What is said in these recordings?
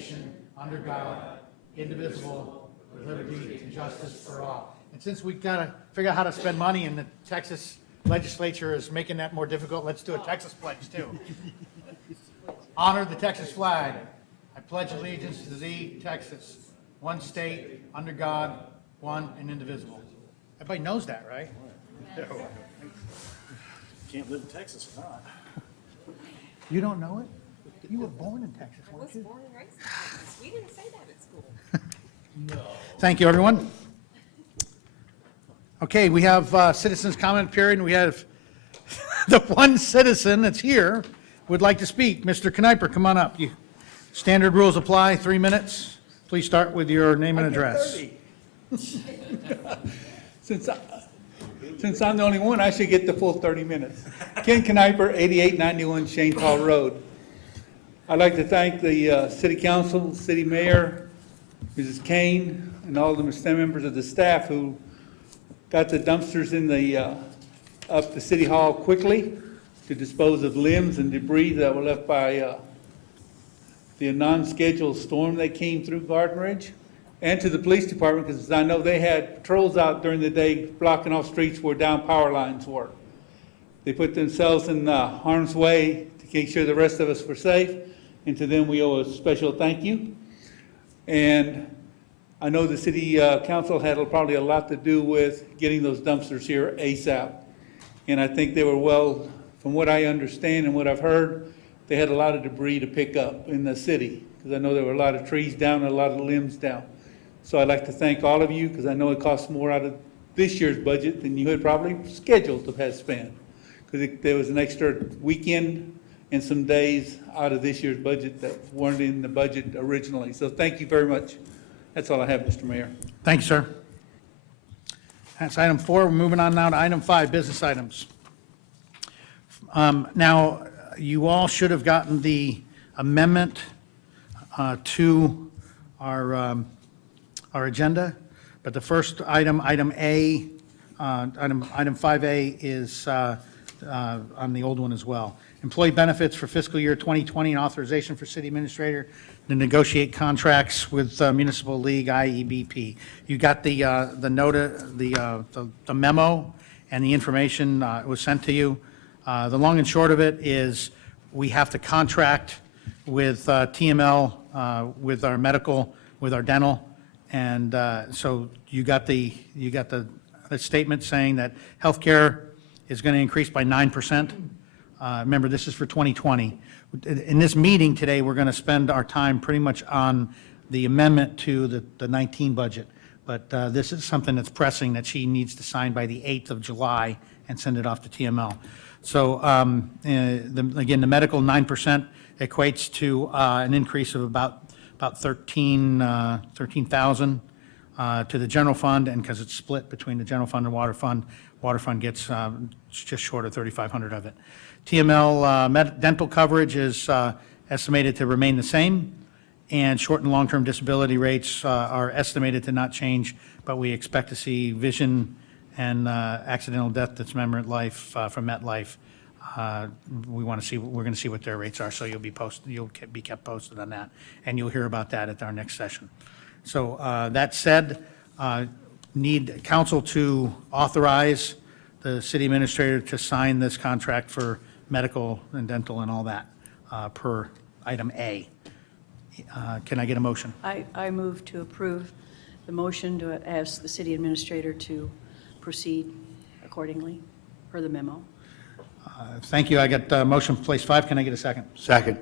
nation, under God, indivisible, with liberty and justice for all. And since we gotta figure out how to spend money and the Texas legislature is making that more difficult, let's do a Texas pledge too. Honor the Texas flag. I pledge allegiance to thee, Texas, one state, under God, one and indivisible. Everybody knows that, right? Can't live in Texas or not. You don't know it? You were born in Texas, I weren't was you? born and raised in Texas. We didn't say that at school. Thank you, everyone. Okay, we have citizens' comment period, and we have the one citizen that's here would like to speak. Mr. Kniper, come on up. Standard rules apply, 3 minutes. Please start with your name and address. Since I'm the only one, I should get the full 30 minutes. Ken Kniper, 8891 Shane Paul Road. I'd like to thank the city council, city mayor, Mrs. Kane, and all the members of the staff who got the dumpsters in the, up the city hall quickly to dispose of limbs and debris that were left by the non-scheduled storm that came through Garden Ridge, and to the police department, because I know they had patrols out during the day blocking off streets where down power lines were. They put themselves in harm's way to make sure the rest of us were safe, and to them we owe a special thank you. And I know the city council had probably a lot to do with getting those dumpsters here ASAP. And I think they were well, from what I understand and what I've heard, they had a lot of debris to pick up in the city, because I know there were a lot of trees down and a lot of limbs down. So I'd like to thank all of you, because I know it costs more out of this year's budget than you had probably scheduled to have spent, because there was an extra weekend and some days out of this year's budget that weren't in the budget originally. So thank you very much. That's all I have, Mr. Mayor. Thank you, sir. That's item 4. We're moving on now to item 5, business items. Now, you all should have gotten the amendment to our agenda, but the first item, item A, item 5A is on the old one as well. Employee benefits for fiscal year 2020 and authorization for city administrator to negotiate contracts with Municipal League IEBP. You got the memo and the information was sent to you. The long and short of it is we have to contract with TML, with our medical, with our dental, and so you got the statement saying that healthcare is going to increase by 9%. Remember, this is for 2020. In this meeting today, we're going to spend our time pretty much on the amendment to the 19 budget. But this is something that's pressing that she needs to sign by the 8th of July and send it off to TML. So again, the medical 9% equates to an increase of about 13,000 to the general fund, and because it's split between the general fund and water fund gets just short of 3,500 of it. TML dental coverage is estimated to remain the same, and short and long-term disability rates are estimated to not change, but we expect to see vision and accidental death dismemberment life from MetLife. We're going to see what their rates are, so you'll be kept posted on that, and you'll hear about that at our next session. So that said, need council to authorize the city administrator to sign this contract for medical and dental and all that per item A. Can I get a motion? I move to approve the motion to ask the city administrator to proceed accordingly per the memo. Thank you. I got a motion for place 5. Can I get a second? Second.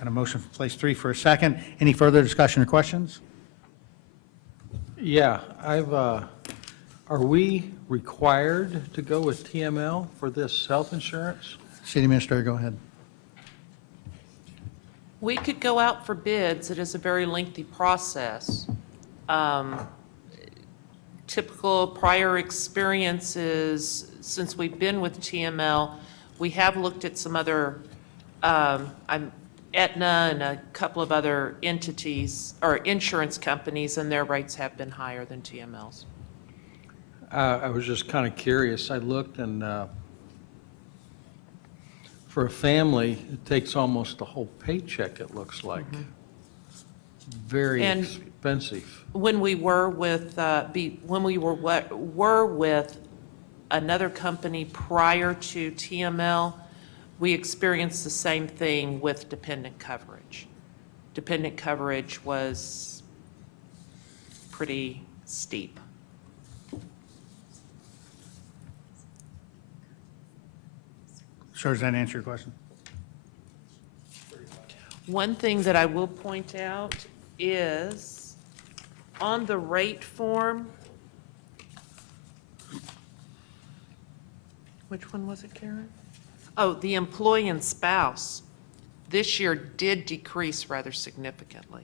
And a motion for place 3 for a second. Any further discussion or questions? Yeah, are we required to go with TML for this health insurance? City administrator, go ahead. We could go out for bids. It is a very lengthy process. Typical prior experiences, since we've been with TML, we have looked at some other, Aetna and a couple of other entities, or insurance companies, and their rates have been higher than TML's. I was just kind of curious. I looked, and for a family, it takes almost a whole paycheck, it looks like. very And- expensive. When we were with, when we were with another company prior to TML, we experienced the same thing with dependent coverage. Dependent coverage was pretty steep. Sure, does that answer your question? One thing that I will point out is on the rate form, which one was it, Karen? Oh, the employee and spouse this year did decrease rather significantly.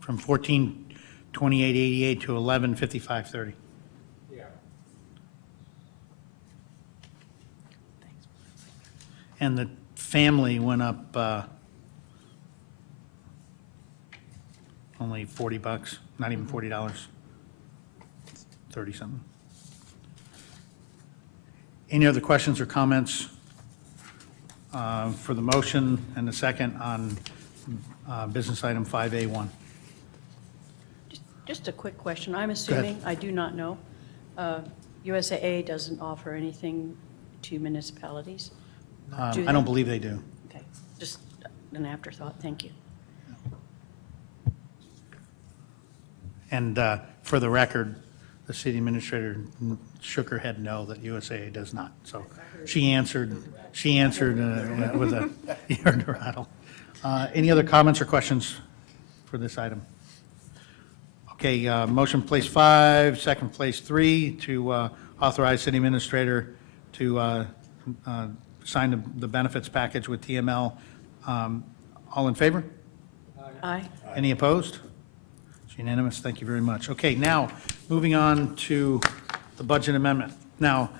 From 142888 to 115530. And the family went up only $40, not even $40, 30-something. Any other questions or comments for the motion and the second on business item 5A1? Just a quick question. I'm assuming, I do not know, USAA doesn't offer anything to municipalities? Do I they? don't believe they do. Okay, just an afterthought. Thank you. And for the record, the city administrator shook her head no, that USAA does not. So she answered with a ear and a rattle. Any other comments or questions for this item? Okay, motion place 5, second place 3, to authorize city administrator to sign the benefits package with TML. All in favor? Aye. Any opposed? It's unanimous. Thank you very much. Okay, now, moving on to the budget amendment. Now,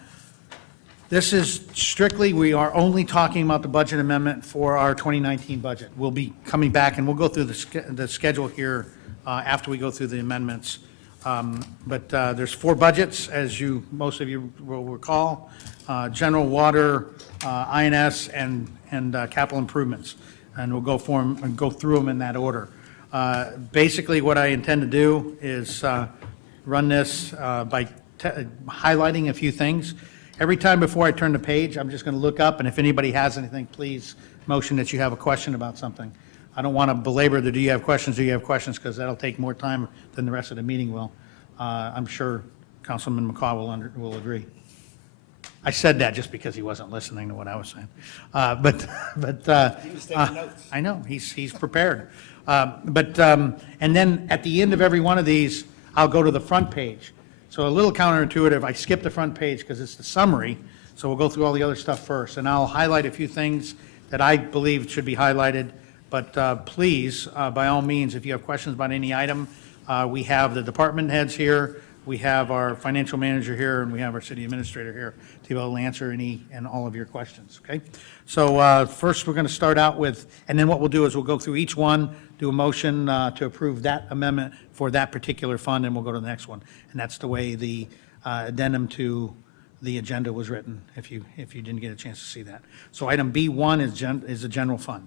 this is strictly, we are only talking about the budget amendment for our 2019 budget. We'll be coming back, and we'll go through the schedule here after we go through the amendments. But there's 4 budgets, as most of you will recall: general, water, INS, and capital improvements. And we'll go through them in that order. Basically, what I intend to do is run this by highlighting a few things. Every time before I turn the page, I'm just going to look up, and if anybody has anything, please motion that you have a question about something. I don't want to belabor the do you have questions, because that'll take more time than the rest of the meeting will. I'm sure Councilman McCaw will agree. I said that just because he wasn't listening to what I was saying. But He was taking notes. I know, he's prepared. And then at the end of every one of these, I'll go to the front page. So a little counterintuitive, I skip the front page because it's the summary, so we'll go through all the other stuff first. And I'll highlight a few things that I believe should be highlighted, but please, by all means, if you have questions about any item, we have the department heads here, we have our financial manager here, and we have our city administrator here to be able to answer any and all of your questions, okay? So first, we're going to start out with, and then what we'll do is we'll go through each one, do a motion to approve that amendment for that particular fund, and we'll go to the next one. And that's the way the addendum to the agenda was written, if you didn't get a chance to see that. So item B1 is the general fund.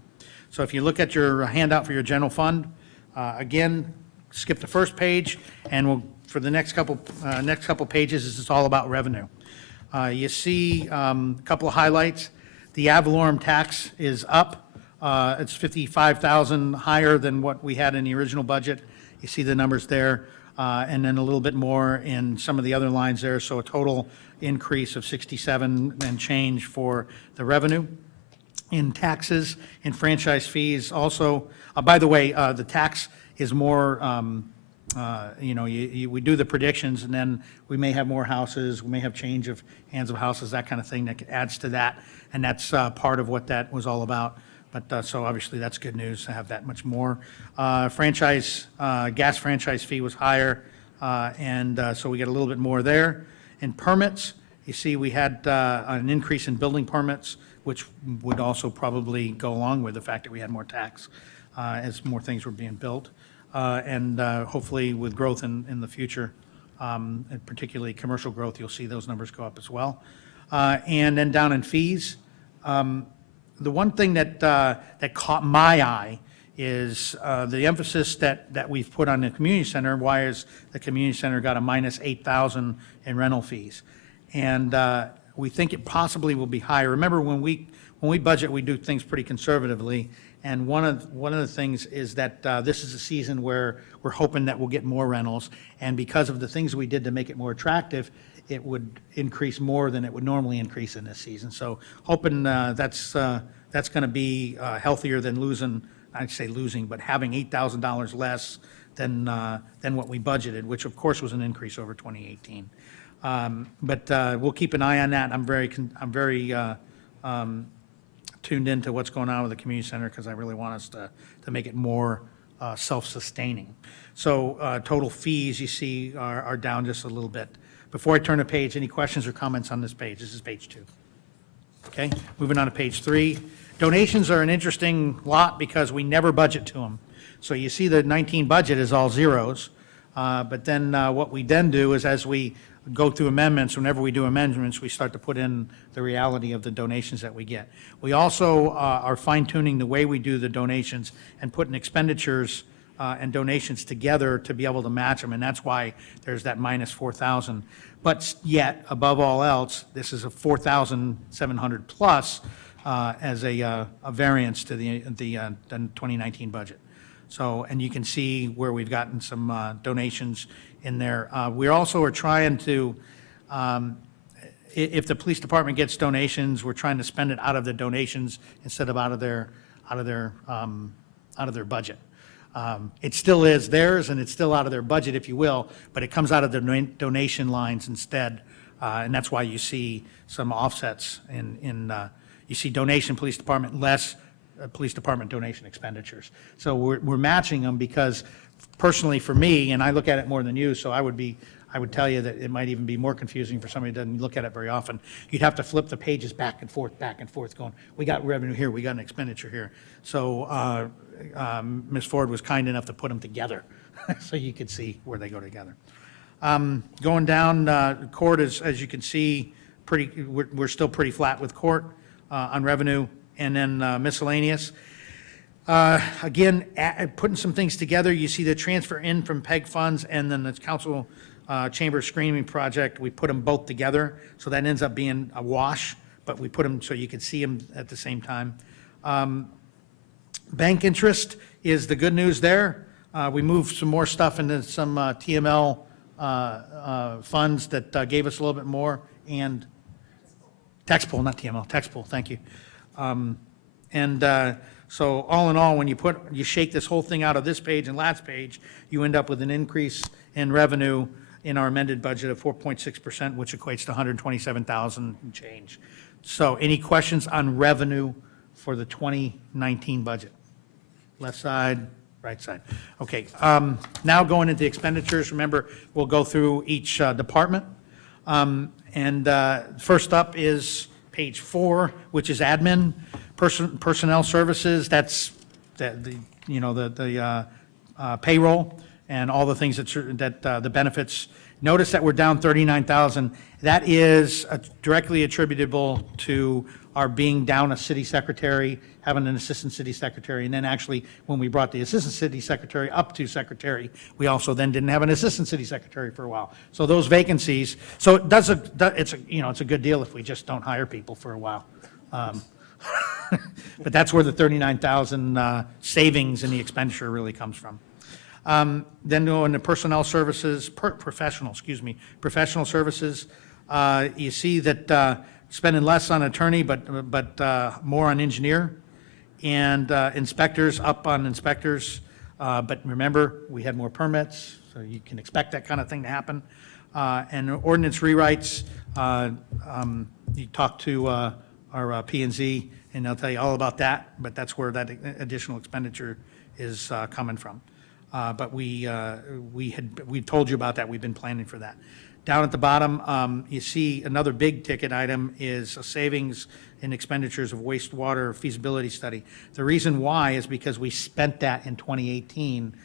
So if you look at your handout for your general fund, again, skip the first page, and we'll, for the next couple pages, this is all about revenue. You see a couple of highlights. The ad valorem tax is up. It's 55,000 higher than what we had in the original budget. You see the numbers there, and then a little bit more in some of the other lines there, so a total increase of 67 and change for the revenue. In taxes, in franchise fees also, by the way, the tax is more, we do the predictions, and then we may have more houses, we may have change of hands of houses, that kind of thing that adds to that, and that's part of what that was all about. But, so obviously, that's good news to have that much more. Gas franchise fee was higher, and so we get a little bit more there. In permits, you see we had an increase in building permits, which would also probably go along with the fact that we had more tax as more things were being built. And hopefully with growth in the future, and particularly commercial growth, you'll see those numbers go up as well. And then down in fees, the one thing that caught my eye is the emphasis that we've put on the community center. Why has the community center got a minus 8,000 in rental fees? And we think it possibly will be higher. Remember, when we budget, we do things pretty conservatively. And one of the things is that this is a season where we're hoping that we'll get more rentals. And because of the things we did to make it more attractive, it would increase more than it would normally increase in this season. So hoping that's going to be healthier than losing, I'd say losing, but having $8,000 less than what we budgeted, which of course was an increase over 2018. But we'll keep an eye on that. I'm very tuned into what's going on with the community center because I really want us to make it more self-sustaining. So total fees, you see, are down just a little bit. Before I turn the page, any questions or comments on this page? This is page 2. Okay, moving on to page 3. Donations are an interesting lot because we never budget to them. So you see the 19 budget is all zeros, but then what we then do is as we go through amendments, whenever we do amendments, we start to put in the reality of the donations that we get. We also are fine-tuning the way we do the donations and putting expenditures and donations together to be able to match them, and that's why there's that minus 4,000. But yet, above all else, this is a 4,700 plus as a variance to the 2019 budget. So, and you can see where we've gotten some donations in there. We also are trying to, if the police department gets donations, we're trying to spend it out of the donations instead of out of their budget. It still is theirs, and it's still out of their budget, if you will, but it comes out of the donation lines instead, and that's why you see some offsets you see donation police department less police department donation expenditures. So we're matching them because personally for me, and I look at it more than you, so I would tell you that it might even be more confusing for somebody who doesn't look at it very often. You'd have to flip the pages back and forth, going, we got revenue here, we got an expenditure here. So Ms. Ford was kind enough to put them together so you could see where they go together. Going down, court is, as you can see, we're still pretty flat with court on revenue, and then miscellaneous. Again, putting some things together, you see the transfer in from PEG funds and then the council chamber screening project, we put them both together, so that ends up being a wash, but we put them so you could see them at the same time. Bank interest is the good news there. We moved some more stuff into some TML funds that gave us a little bit more, and tax pool, not TML, tax pool, thank you. So all in all, when you shake this whole thing out of this page and last page, you end up with an increase in revenue in our amended budget of 4.6%, which equates to 127,000 and change. So any questions on revenue for the 2019 budget? Left side, right side. Okay, now going into expenditures, remember, we'll go through each department. First up is page 4, which is admin. Personnel services, that's the payroll and all the things that the benefits. Notice that we're down 39,000. That is directly attributable to our being down a city secretary, having an assistant city secretary, and then actually when we brought the assistant city secretary up to secretary, we also then didn't have an assistant city secretary for a while. So those vacancies, so it's a good deal if we just don't hire people for a while. But that's where the 39,000 savings in the expenditure really comes from. Then going to personnel services, professional services, you see that spending less on attorney, but more on engineer, and inspectors up on inspectors. But remember, we had more permits, so you can expect that kind of thing to happen. And ordinance rewrites, you talk to our P&Z, and they'll tell you all about that, but that's where that additional expenditure is coming from. But we told you about that. We've been planning for that. Down at the bottom, you see another big ticket item is a savings in expenditures of wastewater feasibility study. The reason why is because we spent that in 2018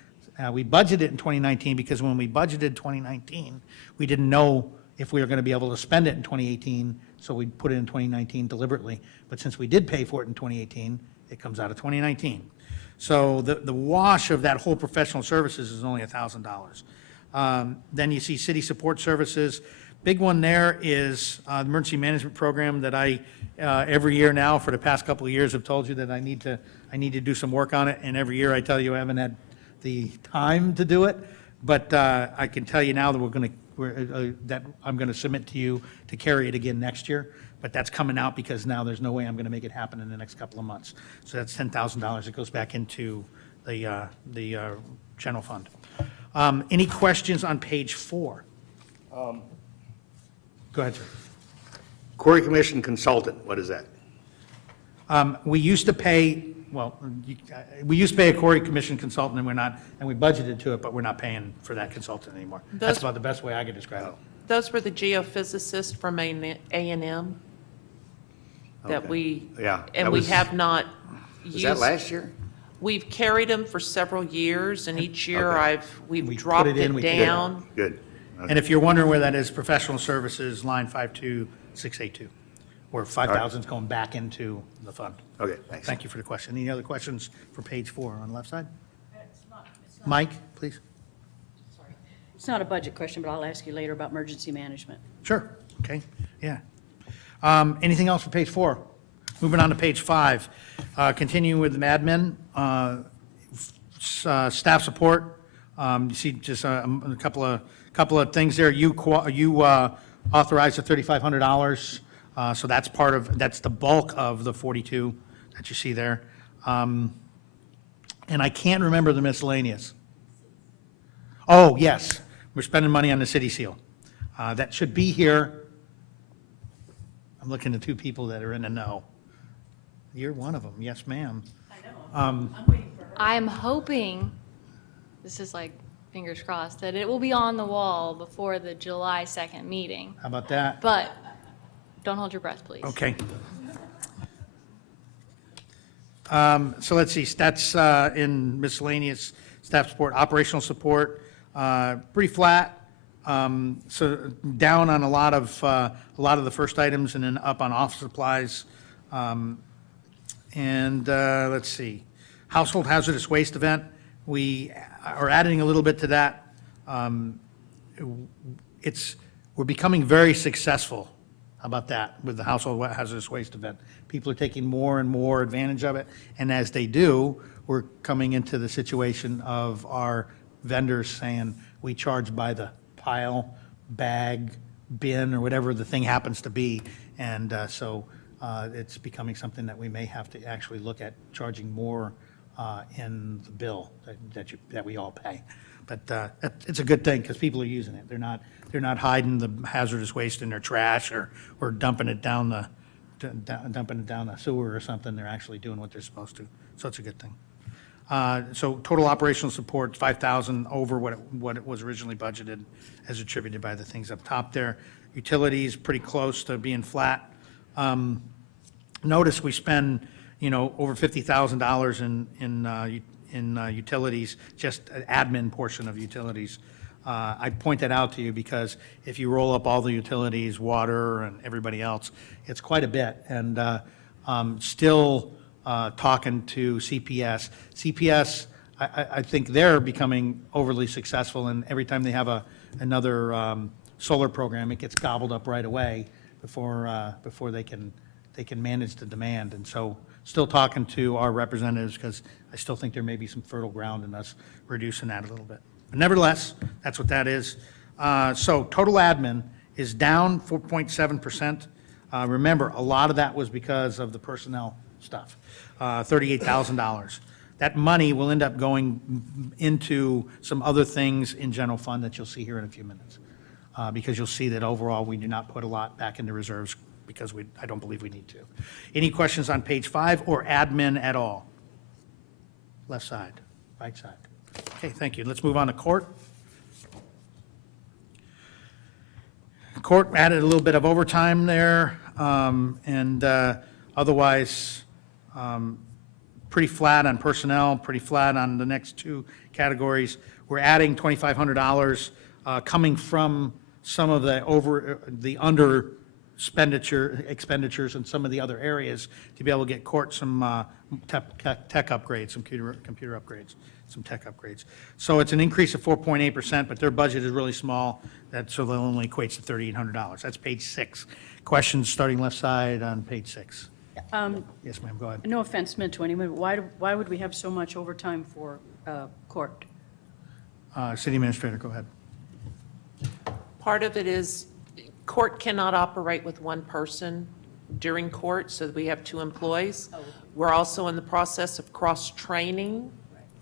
We budgeted it in 2019 because when we budgeted 2019, we didn't know if we were going to be able to spend it in 2018, so we put it in 2019 deliberately. But since we did pay for it in 2018, it comes out of 2019. So the wash of that whole professional services is only $1,000. Then you see city support services. Big one there is the emergency management program that I, every year now for the past couple of years have told you that I need to do some work on it. And every year I tell you I haven't had the time to do it. But I can tell you now that that I'm going to submit to you to carry it again next year. But that's coming out because now there's no way I'm going to make it happen in the next couple of months. So that's $10,000 that goes back into the general fund. Any questions on page 4? Go ahead, sir. Quarry Commission consultant, what is that? We used to pay, we used to pay a Quarry Commission consultant, and we're not, and we budgeted to it, but we're not paying for that consultant anymore. That's about the best way I could describe it. Those were the geophysicists from A&M that Okay. we, Yeah, and that we was- have not Was used. that last year? We've carried them for several years, and each year Okay. We we've put dropped it in, it we take it out. down. Good. And if you're wondering where that is, professional services, line 52682, where 5,000 is going back into the fund. Okay, thanks. Thank you for the question. Any other questions for page 4 on the left side? Mike, please. It's not a budget question, but I'll ask you later about emergency management. Sure, okay, yeah. Anything else for page 4? Moving on to page 5, continuing with the admin, staff support. You see just a couple of things there. You authorized the $3,500, so that's the bulk of the 42 that you see there. And I can't remember the miscellaneous. Oh, yes, we're spending money on the city seal. That should be here. I'm looking at 2 people that are in the know. You're one of them, yes, ma'am. I'm hoping, this is like fingers crossed, that it will be on the wall before the July 2nd meeting. How about that? But don't hold your breath, please. Okay. So let's see, that's in miscellaneous staff support, operational support, pretty flat. So down on a lot of the first items and then up on office supplies. And let's see, household hazardous waste event, we are adding a little bit to that. We're becoming very successful. How about that with the household hazardous waste event? People are taking more and more advantage of it, and as they do, we're coming into the situation of our vendors saying, we charge by the pile, bag, bin, or whatever the thing happens to be, and so it's becoming something that we may have to actually look at charging more in the bill that we all pay. But it's a good thing, because people are using it. They're not hiding the hazardous waste in their trash or dumping it down the sewer or something. They're actually doing what they're supposed to. So it's a good thing. So total operational support, 5,000 over what it was originally budgeted, as attributed by the things up top there. Utilities, pretty close to being flat. Notice we spend, over $50,000 in utilities, just an admin portion of utilities. I point that out to you because if you roll up all the utilities, water and everybody else, it's quite a bit. And still talking to CPS. CPS, I think they're becoming overly successful, and every time they have another solar program, it gets gobbled up right away before they can manage the demand. And so still talking to our representatives, because I still think there may be some fertile ground in us reducing that a little bit. But nevertheless, that's what that is. So total admin is down 4.7%. Remember, a lot of that was because of the personnel stuff, $38,000. That money will end up going into some other things in general fund that you'll see here in a few minutes, because you'll see that overall, we do not put a lot back into reserves because I don't believe we need to. Any questions on page 5 or admin at all? Left side, right side. Okay, thank you. Let's move on to court. Court added a little bit of overtime there, and otherwise, pretty flat on personnel, pretty flat on the next 2 categories. we're adding $2,500 coming from some of the under expenditures in some of the other areas to be able to get court some tech upgrades, some computer upgrades, some tech upgrades. So it's an increase of 4.8%, but their budget is really small, so that only equates to $3,800. That's page 6. Questions starting left side on page 6. Yes, ma'am, go ahead. No offense meant to anyone, but why would we have so much overtime for court? City Administrator, go ahead. Part of it is court cannot operate with one person during court, so we have 2 employees. We're also in the process of cross-training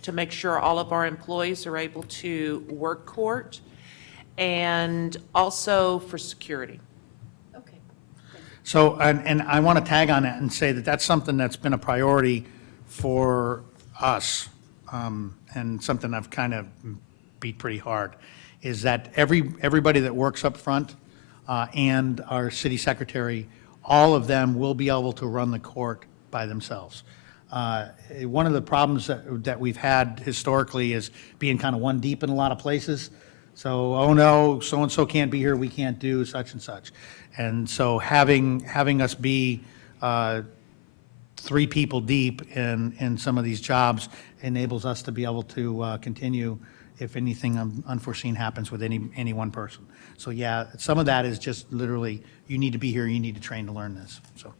to make sure all of our employees are able to work court, and also for security. Okay. So, and I want to tag on that and say that that's something that's been a priority for us, and something I've kind of beat pretty hard, is that everybody that works up front and our city secretary, all of them will be able to run the court by themselves. One of the problems that we've had historically is being kind of one deep in a lot of places. So, oh no, so-and-so can't be here, we can't do such and such. And so having us be 3 people deep in some of these jobs enables us to be able to continue if anything unforeseen happens with any one person. So yeah, some of that is just literally, you need to be here, you need to train to learn this, so.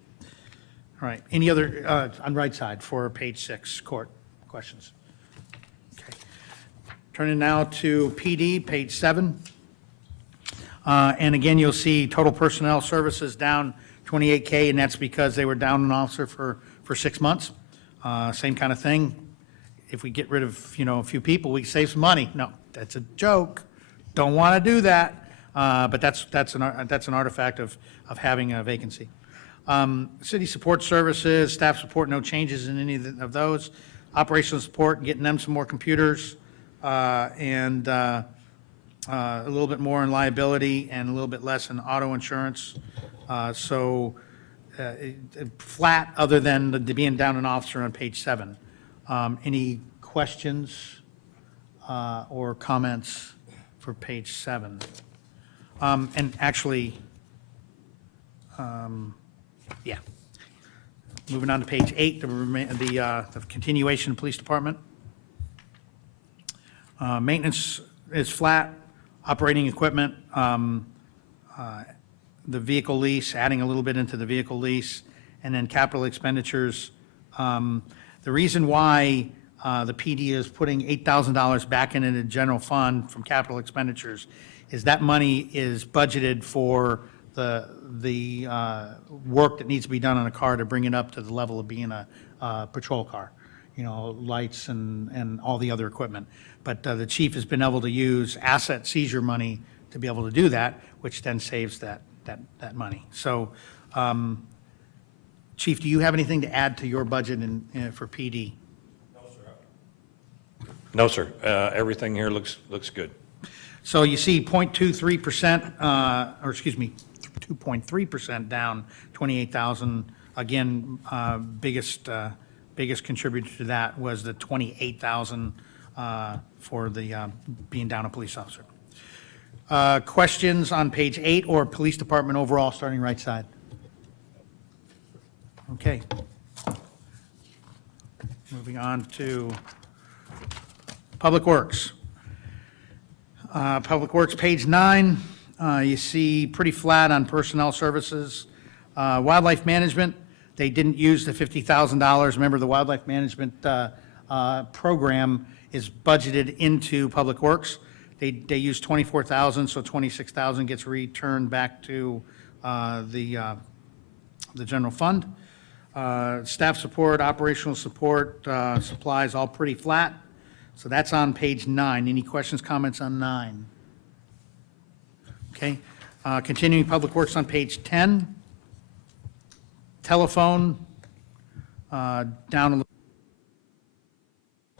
All right, any other, on right side for page 6, court questions? Okay. Turning now to PD, page 7. And again, you'll see total personnel services down 28K, and that's because they were down an officer for 6 months. Same kind of thing. If we get rid of, a few people, we save some money. No, that's a joke. Don't want to do that. But that's an artifact of having a vacancy. City support services, staff support, no changes in any of those. Operational support, getting them some more computers, and a little bit more in liability and a little bit less in auto insurance. Flat, other than the being down an officer on page 7. Any questions or comments for page 7? And actually, yeah. Moving on to page 8, the continuation of police department. Maintenance is flat, operating equipment, the vehicle lease, adding a little bit into the vehicle lease, and then capital expenditures. The reason why the PD is putting $8,000 back into the general fund from capital expenditures is that money is budgeted for the work that needs to be done on a car to bring it up to the level of being a patrol car, lights and all the other equipment. But the chief has been able to use asset seizure money to be able to do that, which then saves that money. So, Chief, do you have anything to add to your budget for PD? No, sir. Everything here looks good. So you see 0.23%, or excuse me, 2.3% down, 28,000. Again, biggest contributor to that was the 28,000 for the being down a police officer. Questions on page 8 or police department overall, starting right side? Okay. Moving on to Public Works. Public Works, page 9, you see pretty flat on personnel services. Wildlife management, they didn't use the $50,000. Remember, the wildlife management program is budgeted into Public Works. They used 24,000, so 26,000 gets returned back to the general fund. Staff support, operational support, supplies, all pretty flat. So that's on page 9. Any questions, comments on 9? Okay. Continuing Public Works on page 10. Telephone, down a little.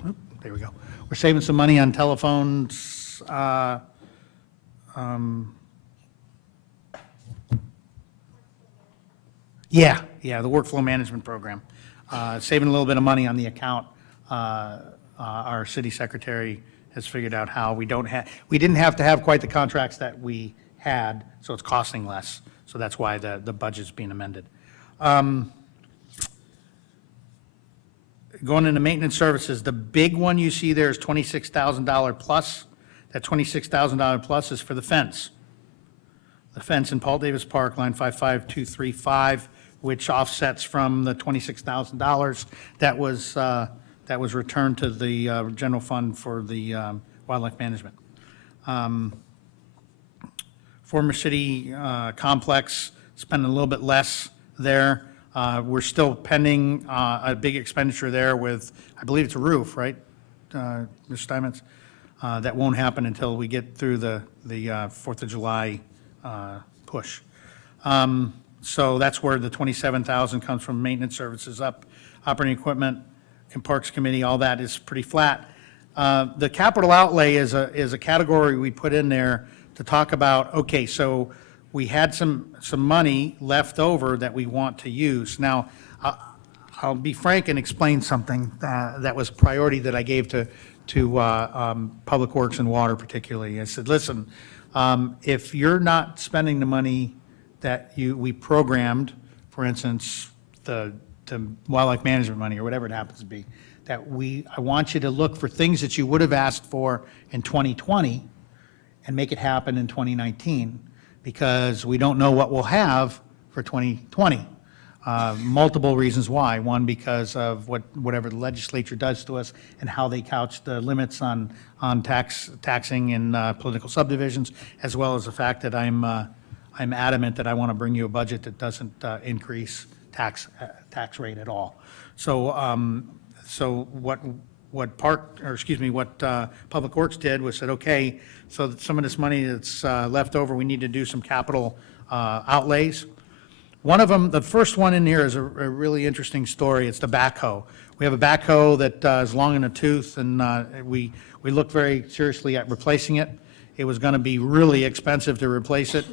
Oop, there we go. We're saving some money on telephones. Yeah, the workflow management program. Saving a little bit of money on the account. Our city secretary has figured out how we didn't have to have quite the contracts that we had, so it's costing less. So that's why the budget's being amended. Going into maintenance services, the big one you see there is $26,000 plus. That $26,000 plus is for the fence. The fence in Paul Davis Park, line 55235, which offsets from the $26,000 that was returned to the general fund for the wildlife management. Former city complex, spending a little bit less there. We're still pending a big expenditure there with, I believe it's a roof, right, Mr. Steinmetz? That won't happen until we get through the 4th of July push. So that's where the 27,000 comes from, maintenance services up, operating equipment, Parks Committee, all that is pretty flat. The capital outlay is a category we put in there to talk about, okay, so we had some money left over that we want to use. Now, I'll be frank and explain something that was priority that I gave to Public Works and Water particularly. I said, listen, if you're not spending the money that we programmed, for instance, the wildlife management money or whatever it happens to be, I want you to look for things that you would have asked for in 2020 and make it happen in 2019, because we don't know what we'll have for 2020. Multiple reasons why. One, because of whatever the legislature does to us and how they couch the limits on taxing in political subdivisions, as well as the fact that I'm adamant that I want to bring you a budget that doesn't increase tax rate at all. So what Public Works did was said, okay, so that some of this money that's left over, we need to do some capital outlays. One of them, the first one in here is a really interesting story. It's the backhoe. We have a backhoe that is long in the tooth, and we looked very seriously at replacing it. It was going to be really expensive to replace it,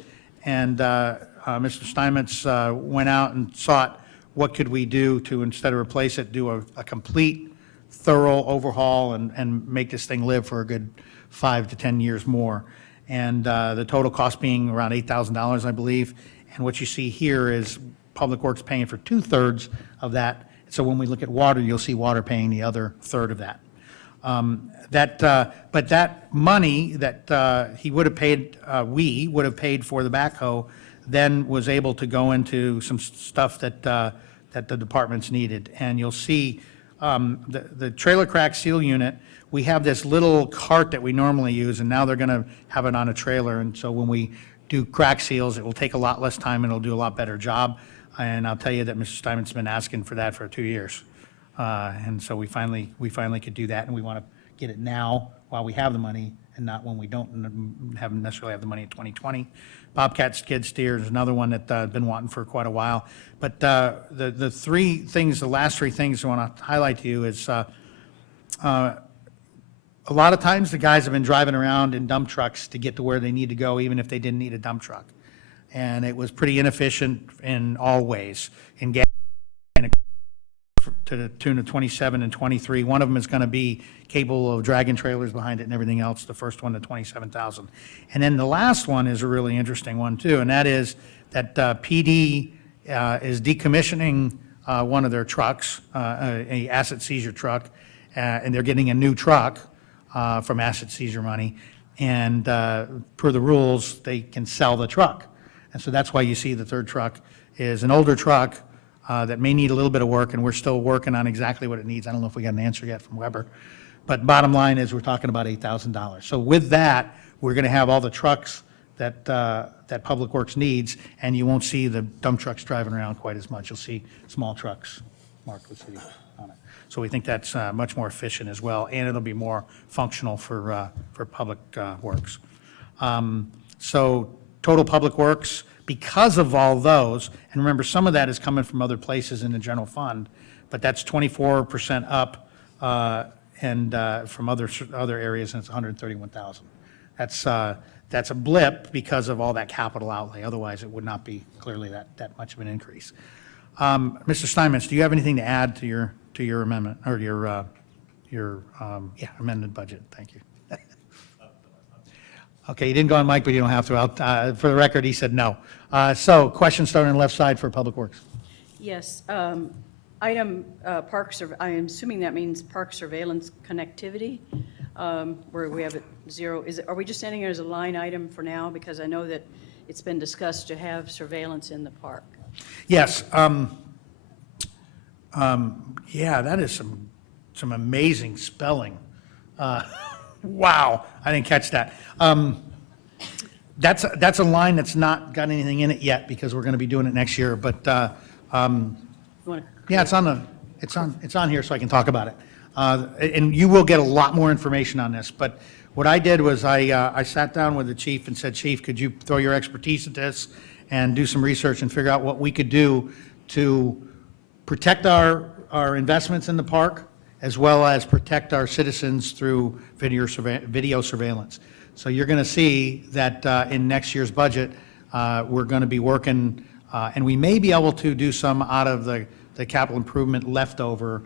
and Mr. Steinmetz went out and sought what could we do to, instead of replace it, do a complete, thorough overhaul and make this thing live for a good 5 to 10 years more. And the total cost being around $8,000, I believe. And what you see here is Public Works paying for 2/3 of that. So when we look at water, you'll see water paying the other third of that. But that money that he would have paid, we would have paid for the backhoe, then was able to go into some stuff that the departments needed. And you'll see the trailer crack seal unit, we have this little cart that we normally use, and now they're going to have it on a trailer. And so when we do crack seals, it will take a lot less time and it'll do a lot better job. And I'll tell you that Mr. Steinmetz has been asking for that for 2 years. And so we finally could do that, and we want to get it now while we have the money and not when we don't necessarily have the money in 2020. Bobcat skid steer is another one that I've been wanting for quite a while. But the last three things I want to highlight to you is a lot of times the guys have been driving around in dump trucks to get to where they need to go, even if they didn't need a dump truck. And it was pretty inefficient in all ways. In gas, to the tune of 27 and 23. One of them is going to be capable of dragging trailers behind it and everything else, the first one to 27,000. And then the last one is a really interesting one too, and that is that PD is decommissioning one of their trucks, a asset seizure truck, and they're getting a new truck from asset seizure money. And per the rules, they can sell the truck. And so that's why you see the third truck is an older truck that may need a little bit of work, and we're still working on exactly what it needs. I don't know if we got an answer yet from Weber. But bottom line is we're talking about $8,000. So with that, we're going to have all the trucks that Public Works needs, and you won't see the dump trucks driving around quite as much. You'll see small trucks marked with city on it. So we think that's much more efficient as well, and it'll be more functional for Public Works. So total Public Works, because of all those, and remember, some of that is coming from other places in the general fund, but that's 24% up, and from other areas, and it's 131,000. That's a blip because of all that capital outlay. Otherwise, it would not be clearly that much of an increase. Mr. Steinmetz, do you have anything to add to your amendment, or your amended budget? Thank you. Okay, you didn't go on mic, but you don't have to. For the record, he said no. So, question starting on the left side for Public Works. Yes, item I am assuming that means park surveillance connectivity, where we have it zero. Are we just sending it as a line item for now? Because I know that it's been discussed to have surveillance in the park. Yes. Yeah, that is some amazing spelling. Wow, I didn't catch that. That's a line that's not got anything in it yet because we're going to be doing it next year. But You wanna- yeah, it's on here, so I can talk about it. And you will get a lot more information on this. But what I did was I sat down with the chief and said, Chief, could you throw your expertise at this and do some research and figure out what we could do to protect our investments in the park, as well as protect our citizens through video surveillance. So you're going to see that in next year's budget, we're going to be working, and we may be able to do some out of the capital improvement leftover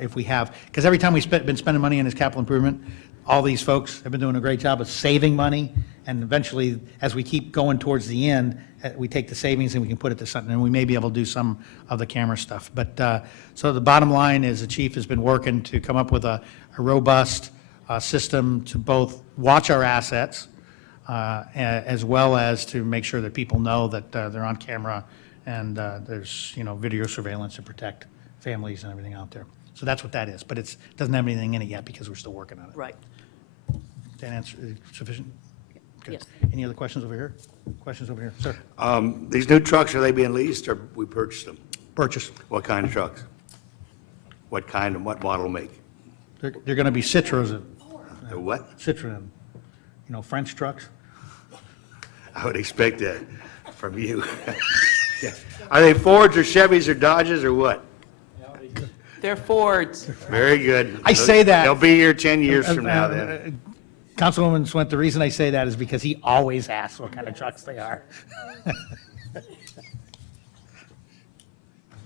if we have, because every time we've been spending money on this capital improvement, all these folks have been doing a great job of saving money, and eventually, as we keep going towards the end, we take the savings and we can put it to something, and we may be able to do some of the camera stuff. But, so the bottom line is the chief has been working to come up with a robust system to both watch our assets, as well as to make sure that people know that they're on camera and there's, video surveillance to protect families and everything out there. So that's what that is, but it doesn't have anything in it yet because we're still working on it. Right, That answer sufficient? Good. Yes. Any other questions over here? Questions over here? Sir? These new trucks, are they being leased or we purchased them? Purchase. What kind of trucks? What kind and what model make? They're going to be Citros, What? Citroen, French trucks. I would expect that from you. Yeah. Are they Fords or Chevys or Dodges or what? They're Fords. Very good. I say that- They'll be here 10 years from now then. Councilwoman Swint, the reason I say that is because he always asks what kind of trucks they are.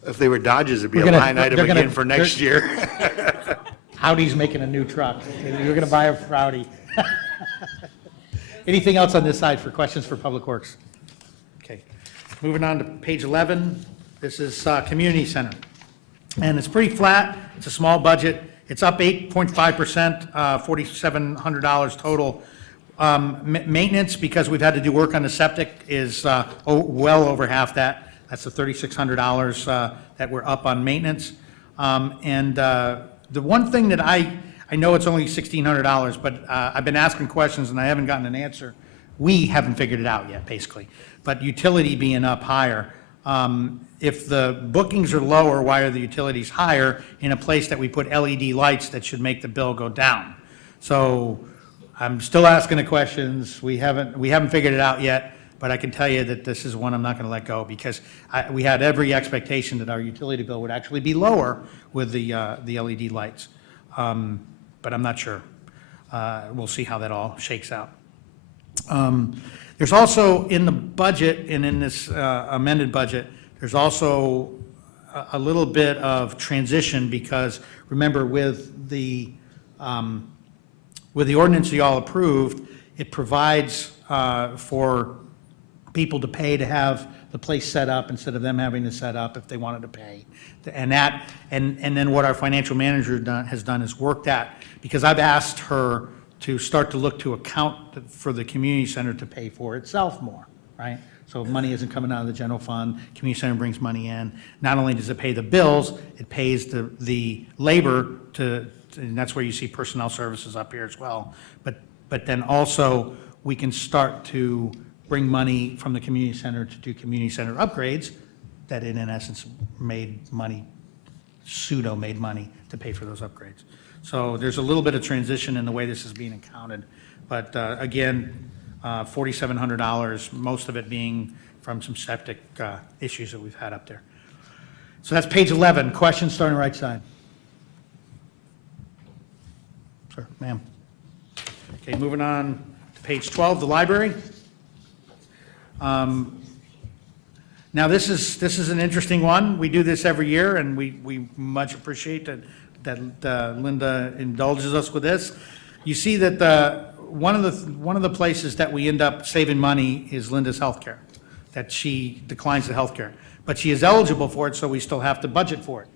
If they were Dodges, it'd be We're a gonna- line item they're gonna- again for next year. Audi's making a new truck. You're going to buy a Audi. Anything else on this side for questions for Public Works? Okay. Moving on to page 11. This is Community Center. And it's pretty flat. It's a small budget. It's up 8.5%, $4,700 total. Maintenance, because we've had to do work on the septic, is well over half that. That's the $3,600 that we're up on maintenance. And the one thing that I know it's only $1,600, but I've been asking questions and I haven't gotten an answer. We haven't figured it out yet, basically. But utility being up higher, if the bookings are lower, why are the utilities higher in a place that we put LED lights that should make the bill go down? So I'm still asking the questions. We haven't figured it out yet, but I can tell you that this is one I'm not going to let go because we had every expectation that our utility bill would actually be lower with the LED lights. But I'm not sure. We'll see how that all shakes out. There's also in the budget and in this amended budget, there's also a little bit of transition because remember with the ordinance you all approved, it provides for people to pay to have the place set up instead of them having to set up if they wanted to pay. And then what our financial manager has done is work that, because I've asked her to start to look to account for the community center to pay for itself more, right? So money isn't coming out of the general fund, community center brings money in. Not only does it pay the bills, it pays the labor and that's where you see personnel services up here as well. But then also, we can start to bring money from the community center to do community center upgrades that in essence pseudo-made money to pay for those upgrades. So there's a little bit of transition in the way this is being accounted. But again, $4,700, most of it being from some septic issues that we've had up there. So that's page 11. Questions starting right side. Sir, ma'am. Okay, moving on to page 12, the library. Now, this is an interesting one. We do this every year, and we much appreciate that Linda indulges us with this. You see that one of the places that we end up saving money is Linda's healthcare, that she declines the healthcare. But she is eligible for it, so we still have to budget for it.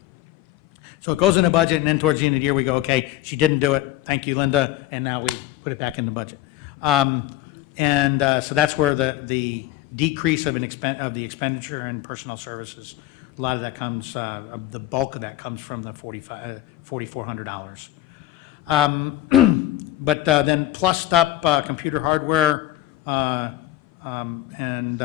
So it goes in the budget, and then towards the end of the year, we go, okay, she didn't do it, thank you, Linda, and now we put it back in the budget. So that's where the decrease of of the expenditure and personnel services, a lot of that comes, the bulk of that comes from the $4,400. But then plussed up computer hardware and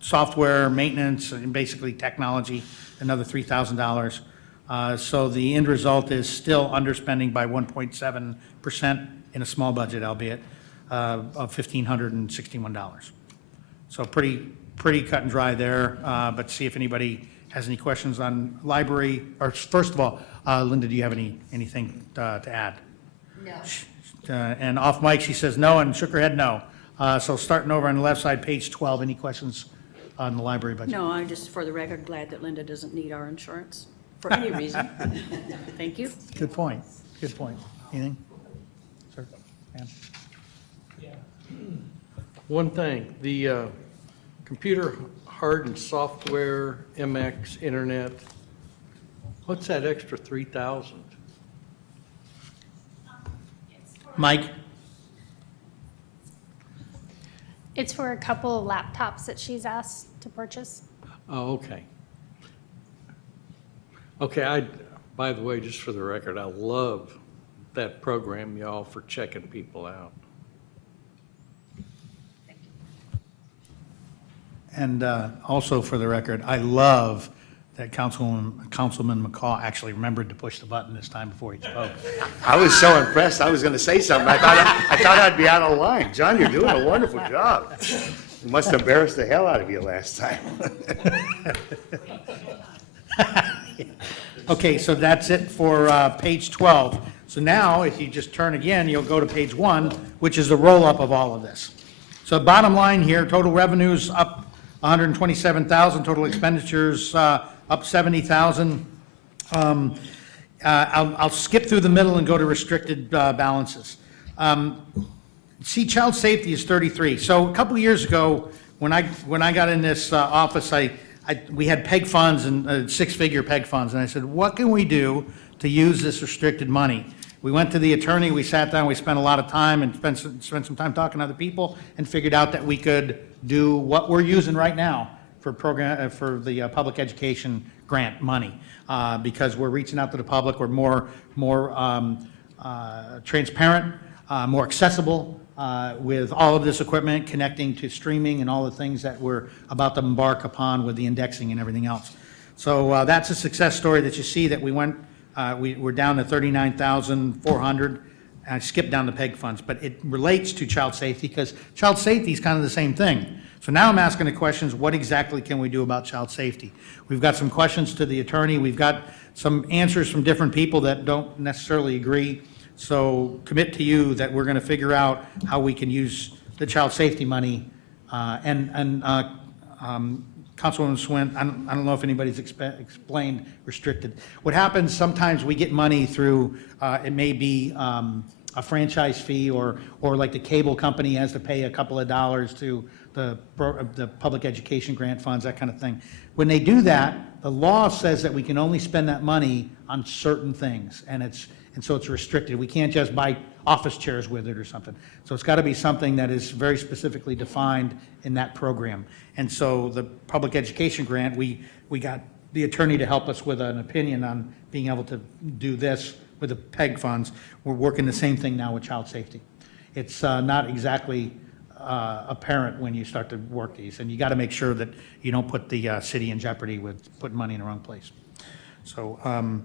software maintenance, and basically technology, another $3,000. So the end result is still underspending by 1.7% in a small budget, albeit, of $1,561. So pretty cut and dry there, but see if anybody has any questions on library, or first of all, Linda, do you have anything to add? No. And off mic, she says no, and shook her head no. So starting over on the left side, page 12, any questions on the library budget? No, I'm just, for the record, glad that Linda doesn't need our insurance for any reason. Thank you. Good point, good point. Anything? Sir? Ma'am? One thing, the computer hard and software, MX, internet, what's that extra 3,000? Mike? It's for a couple of laptops that she's asked to purchase. Oh, okay. Okay, by the way, just for the record, I love that program y'all for checking people out. And also for the record, I love that Councilman McCaw actually remembered to push the button this time before he spoke. I was so impressed, I was going to say something. I thought I'd be out of line. John, you're doing a wonderful job. You must have embarrassed the hell out of you last time. Okay, so that's it for page 12. So now, if you just turn again, you'll go to page 1, which is the roll-up of all of this. So bottom line here, total revenues up 127,000, total expenditures up 70,000. I'll skip through the middle and go to restricted balances. See, child safety is 33. So a couple of years ago, when I got in this office, we had PEG funds and six-figure PEG funds, and I said, what can we do to use this restricted money? We went to the attorney, we sat down, we spent a lot of time and spent some time talking to other people, and figured out that we could do what we're using right now for the public education grant money, because we're reaching out to the public, we're more transparent, more accessible with all of this equipment, connecting to streaming and all the things that we're about to embark upon with the indexing and everything else. So that's a success story that you see, that we went, we're down to 39,400. I skipped down the PEG funds, but it relates to child safety, because child safety is kind of the same thing. So now I'm asking the questions, what exactly can we do about child safety? We've got some questions to the attorney. We've got some answers from different people that don't necessarily agree. So commit to you that we're going to figure out how we can use the child safety money. Councilwoman Swint, I don't know if anybody's explained restricted. What happens, sometimes we get money through, it may be a franchise fee, or like the cable company has to pay a couple of dollars to the public education grant funds, that kind of thing. When they do that, the law says that we can only spend that money on certain things, and so it's restricted. We can't just buy office chairs with it or something. So it's got to be something that is very specifically defined in that program. And so the public education grant, we got the attorney to help us with an opinion on being able to do this with the PEG funds. We're working the same thing now with child safety. It's not exactly apparent when you start to work these, and you got to make sure that you don't put the city in jeopardy with putting money in the wrong place. So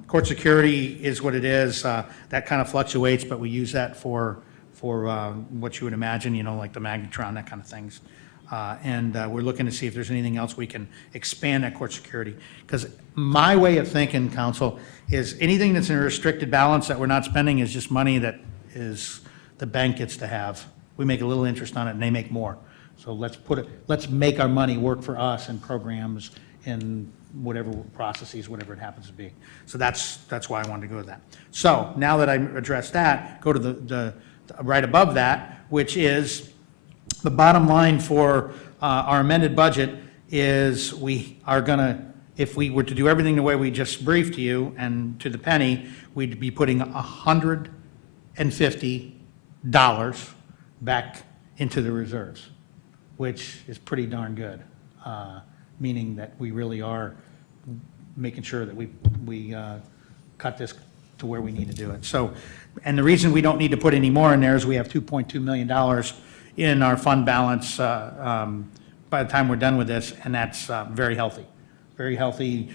court security is what it is. That kind of fluctuates, but we use that for what you would imagine, like the magnetron, that kind of things. And we're looking to see if there's anything else we can expand that court security. Because my way of thinking, counsel, is anything that's in a restricted balance that we're not spending is just money that is the bank gets to have. We make a little interest on it, and they make more. So let's make our money work for us in programs, in whatever processes, whatever it happens to be. So that's why I wanted to go with that. So now that I addressed that, go to the right above that, which is the bottom line for our amended budget is we are going to, if we were to do everything the way we just briefed to you and to the penny, we'd be putting $150 back into the reserves, which is pretty darn good, meaning that we really are making sure that we cut this to where we need to do it. So, and the reason we don't need to put any more in there is we have $2.2 million in our fund balance by the time we're done with this, and that's very healthy, very healthy.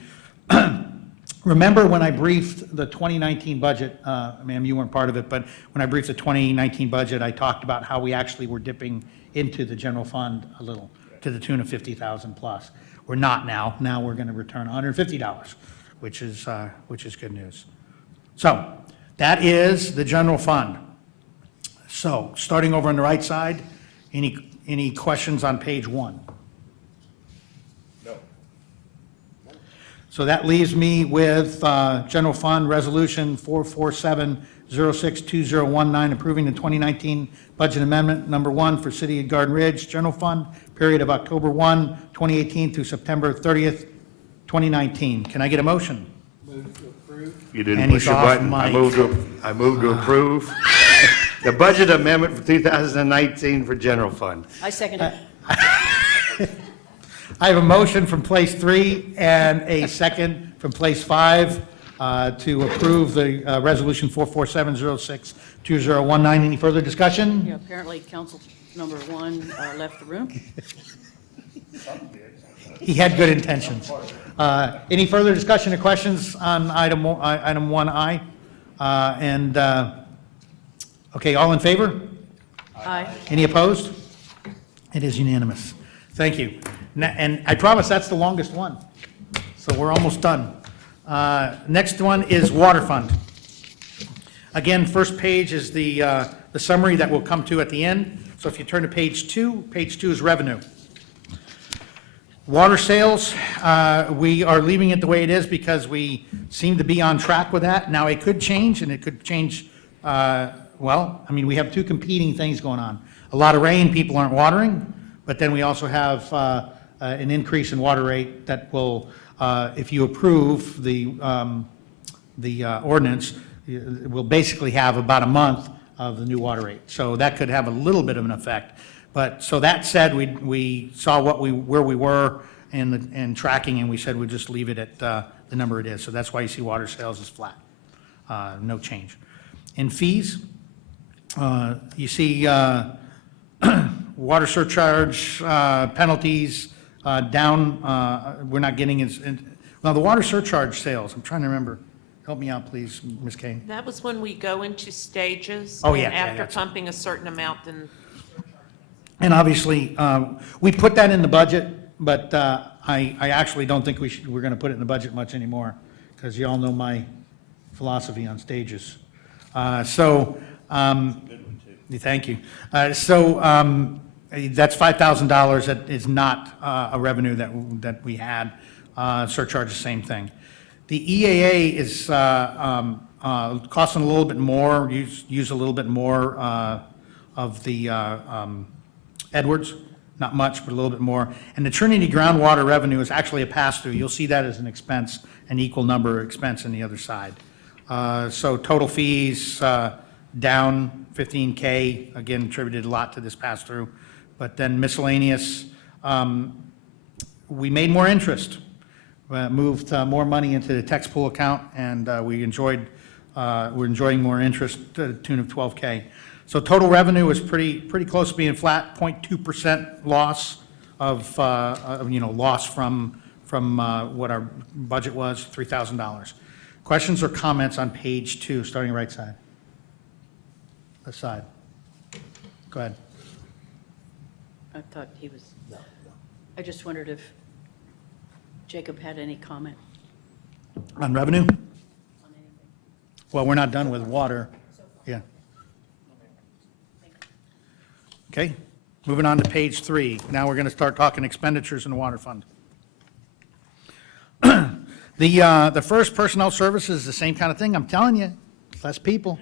Remember when I briefed the 2019 budget, ma'am, you weren't part of it, but when I briefed the 2019 budget, I talked about how we actually were dipping into the general fund a little, to the tune of 50,000 plus. We're not now. Now we're going to return $150, which is good news. So that is the general fund. So starting over on the right side, any questions on page 1? So that leaves me with General Fund Resolution 447062019, approving the 2019 Budget Amendment Number 1 for City of Garden Ridge General Fund, period of October 1, 2018 through September 30th, 2019. Can I get a motion? You didn't And push he's your off button. mic. I move to approve the budget amendment for 2019 for general fund. I second it. I have a motion from place 3 and a second from place 5 to approve the Resolution 447062019. Any further discussion? Yeah, apparently council number 1 left the room. He had good intentions. Any further discussion or questions on item 1I? Okay, all in favor? Aye. Any opposed? It is unanimous. Thank you. And I promise that's the longest one, so we're almost done. Next one is water fund. Again, first page is the summary that we'll come to at the end. So if you turn to page 2 is revenue. Water sales, we are leaving it the way it is because we seem to be on track with that. Now, it could change, and it could change, well, I mean, we have two competing things going on. A lot of rain, people aren't watering, but then we also have an increase in water rate that will, if you approve the ordinance, will basically have about a month of the new water rate. So that could have a little bit of an effect. But, so that said, we saw where we were in tracking, and we said we'd just leave it at the number it is. So that's why you see water sales is flat, no change. In fees, you see water surcharge, penalties, down, we're not getting as, now the water surcharge sales, I'm trying to remember. Help me out, please, Ms. Kane. That was when we go into stages. Oh, yeah, And yeah, after that's- pumping a certain amount, then And obviously, we put that in the budget, but I actually don't think we're going to put it in the budget much anymore, because you all know my philosophy on stages. Thank you. So that's $5,000 that is not a revenue that we had. Surcharge, the same thing. The EAA is costing a little bit more, use a little bit more of the Edwards, not much, but a little bit more. And the Trinity groundwater revenue is actually a pass-through. You'll see that as an expense, an equal number of expense on the other side. So total fees down 15K, again, attributed a lot to this pass-through. But then miscellaneous, we made more interest, moved more money into the tax pool account, and we're enjoying more interest to the tune of 12K. So total revenue is pretty close to being flat, 0.2% loss of, loss from what our budget was, $3,000. Questions or comments on page 2, starting right side? Left side. Go ahead. I thought he was, I just wondered if Jacob had any comment On revenue? on anything. Well, we're not done with water. Yeah. Okay, moving on to page 3. Now we're going to start talking expenditures in the water fund. The first personnel services is the same kind of thing. I'm telling you, less people.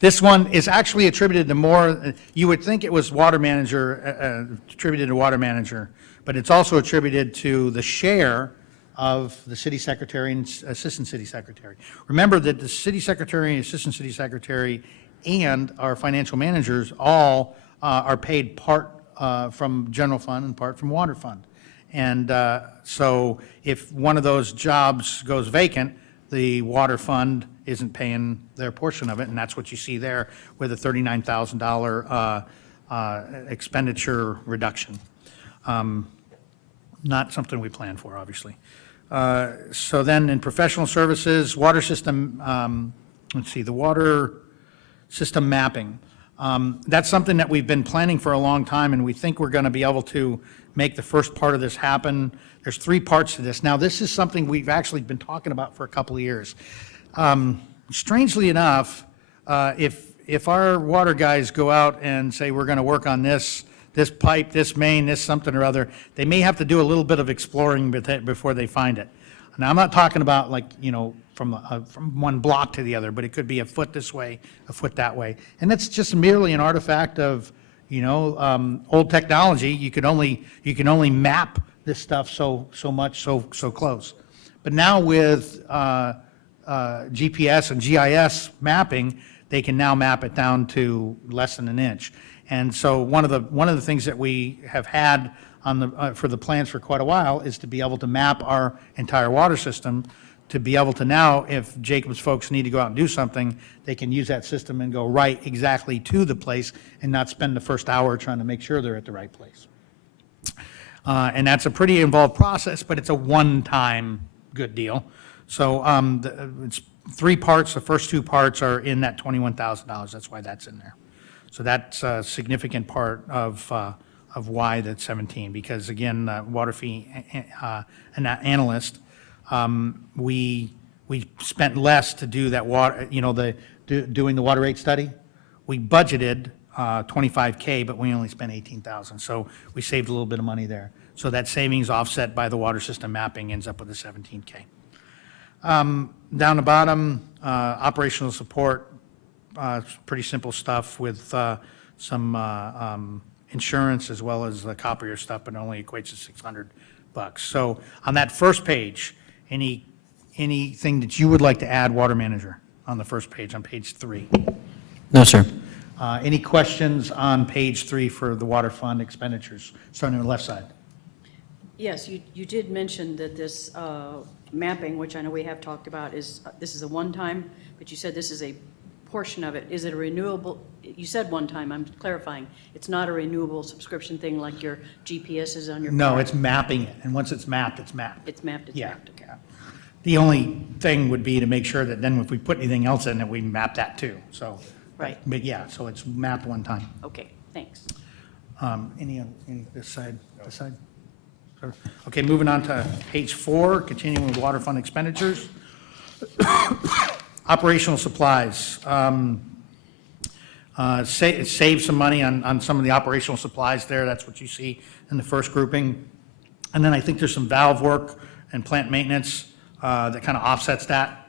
This one is actually attributed to more, you would think it was water manager, attributed to water manager, but it's also attributed to the share of the city secretary and assistant city secretary. Remember that the city secretary and assistant city secretary and our financial managers all are paid part from general fund and part from water fund. And so if one of those jobs goes vacant, the water fund isn't paying their portion of it, and that's what you see there with a $39,000 expenditure reduction. Not something we planned for, obviously. So then in professional services, water system, let's see, the water system mapping. That's something that we've been planning for a long time, and we think we're going to be able to make the first part of this happen. There's 3 parts to this. Now, this is something we've actually been talking about for a couple of years. Strangely enough, if our water guys go out and say, we're going to work on this pipe, this main, this something or other, they may have to do a little bit of exploring before they find it. Now, I'm not talking about like, from one block to the other, but it could be a foot this way, a foot that way. And that's just merely an artifact of, old technology. You can only map this stuff so much, so close. But now with GPS and GIS mapping, they can now map it down to less than an inch. And so one of the things that we have had on for the plans for quite a while is to be able to map our entire water system, to be able to now, if Jacobs folks need to go out and do something, they can use that system and go right exactly to the place and not spend the first hour trying to make sure they're at the right place. And that's a pretty involved process, but it's a one-time good deal. So it's 3 parts. The first 2 parts are in that $21,000. That's why that's in there. So that's a significant part of why that's 17, because again, water fee analyst, we spent less to do that water, doing the water rate study. We budgeted $25K, but we only spent $18,000. So we saved a little bit of money there. So that savings offset by the water system mapping ends up with a $17K. Down the bottom, operational support, pretty simple stuff with some insurance as well as the copier stuff, but it only equates to $600. So on that first page, anything that you would like to add, water manager, on the first page, on page 3? No, sir. Any questions on page 3 for the water fund expenditures, starting on the left side? Yes, you did mention that this mapping, which I know we have talked about, this is a one-time, but you said this is a portion of it. Is it a renewable? You said one time, I'm clarifying. It's not a renewable subscription thing like your GPS is on your car? No, it's mapping it, and once it's mapped, it's mapped. It's mapped, Yeah. okay. The only thing would be to make sure that then if we put anything else in it, we map that too, so. Right. But yeah, so it's mapped one time. Okay, thanks. Any this side, this side? Sure. Okay, moving on to page 4, continuing with water fund expenditures. Operational supplies. Save some money on some of the operational supplies there. That's what you see in the first grouping. And then I think there's some valve work and plant maintenance that kind of offsets that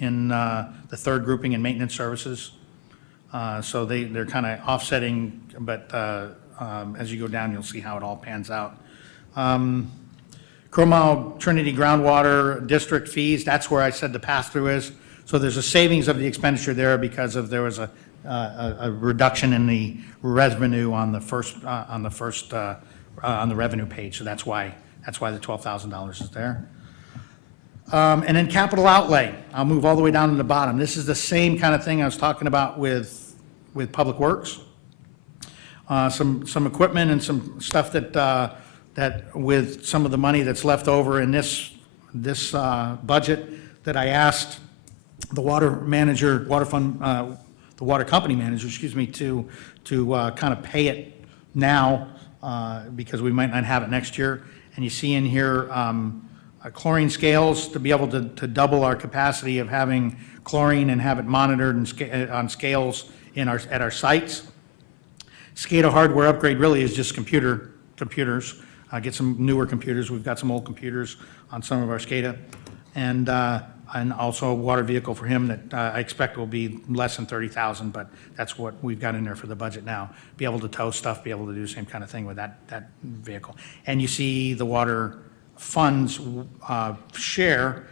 in the third grouping in maintenance services. So they're kind of offsetting, but as you go down, you'll see how it all pans out. Cromwell Trinity Groundwater District fees, that's where I said the pass-through is. So there's a savings of the expenditure there because there was a reduction in the revenue on the revenue page. So that's why the $12,000 is there. And then capital outlay, I'll move all the way down to the bottom. This is the same kind of thing I was talking about with Public Works. Some equipment and some stuff that with some of the money that's left over in this budget that I asked the water company manager, to kind of pay it now because we might not have it next year. And you see in here chlorine scales to be able to double our capacity of having chlorine and have it monitored on scales at our sites. SCADA hardware upgrade really is just computers. Get some newer computers. We've got some old computers on some of our SCADA. And and also a water vehicle for him that I expect will be less than 30,000, but that's what we've got in there for the budget now. Be able to tow stuff, be able to do the same kind of thing with that vehicle. And you see the water funds share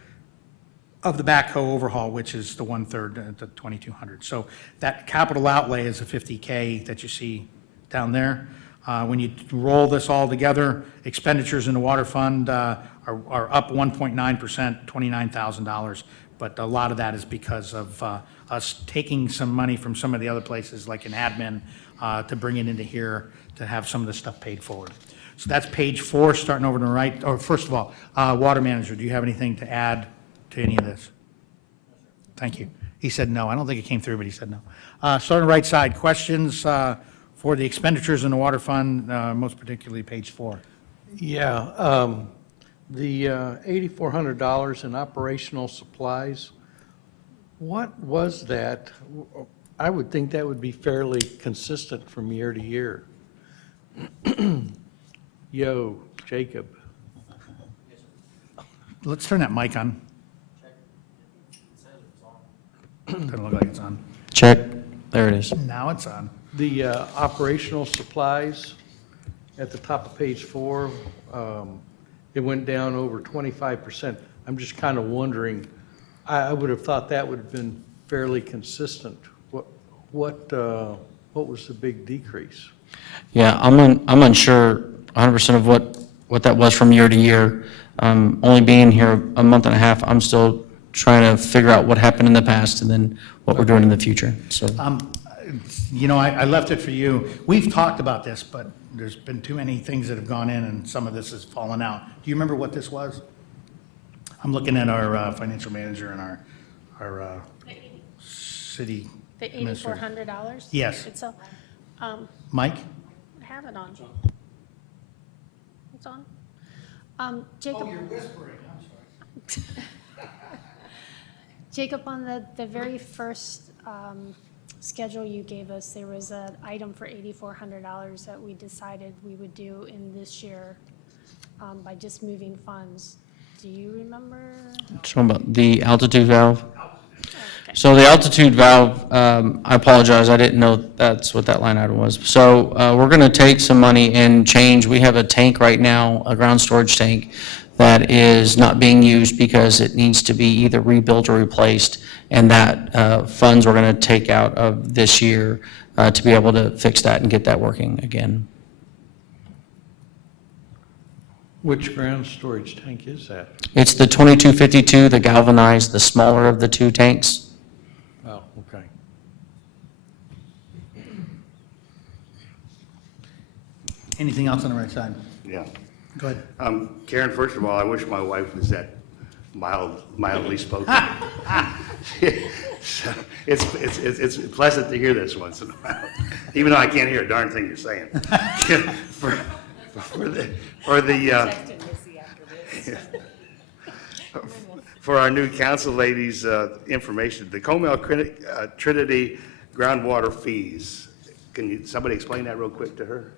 of the backhoe overhaul, which is the 1/3, the 2,200. So that capital outlay is a 50K that you see down there. When you roll this all together, expenditures in the water fund are up 1.9%, $29,000. But a lot of that is because of us taking some money from some of the other places, like in admin, to bring it into here to have some of the stuff paid forward. So that's page 4, starting over to the right. Or first of all, water manager, do you have anything to add to any of this? Thank you. He said no. I don't think it came through, but he said no. Starting right side, questions for the expenditures in the water fund, most particularly page 4. Yeah, the $8,400 in operational supplies, what was that? I would think that would be fairly consistent from year to year. Yo, Jacob. Let's turn that mic on. Doesn't look like it's on. Check. There it is. Now it's on. The operational supplies at the top of page 4, it went down over 25%. I'm just kind of wondering, I would have thought that would have been fairly consistent. What was the big decrease? Yeah, I'm unsure 100% of what that was from year to year. Only being here a month and a half, I'm still trying to figure out what happened in the past and then what we're doing in the future. So You know, I left it for you. We've talked about this, but there's been too many things that have gone in, and some of this has fallen out. Do you remember what this was? I'm looking at our financial manager and our city The administrator. $8,400? Yes. It's a, Mike? I have it on. It's on. Jacob. Oh, you're whispering, I'm sorry. Jacob, on the very first schedule you gave us, there was an item for $8,400 that we decided we would do in this year by just moving funds. Do you remember? talking about the altitude valve. So the altitude valve, I apologize, I didn't know that's what that line item was. So we're going to take some money and change. We have a tank right now, a ground storage tank, that is not being used because it needs to be either rebuilt or replaced. And that funds we're going to take out of this year to be able to fix that and get that working again. Which ground storage tank is that? It's the 2252, the galvanized, the smaller of the two tanks. Oh, okay. Anything else on the right side? Yeah. Go ahead. Karen, first of all, I wish my wife was that mildly spoken. So it's pleasant to hear this once in a while, even though I can't hear a darn thing you're saying. For our new council ladies' information, the Comel Trinity groundwater fees. Can somebody explain that real quick to her?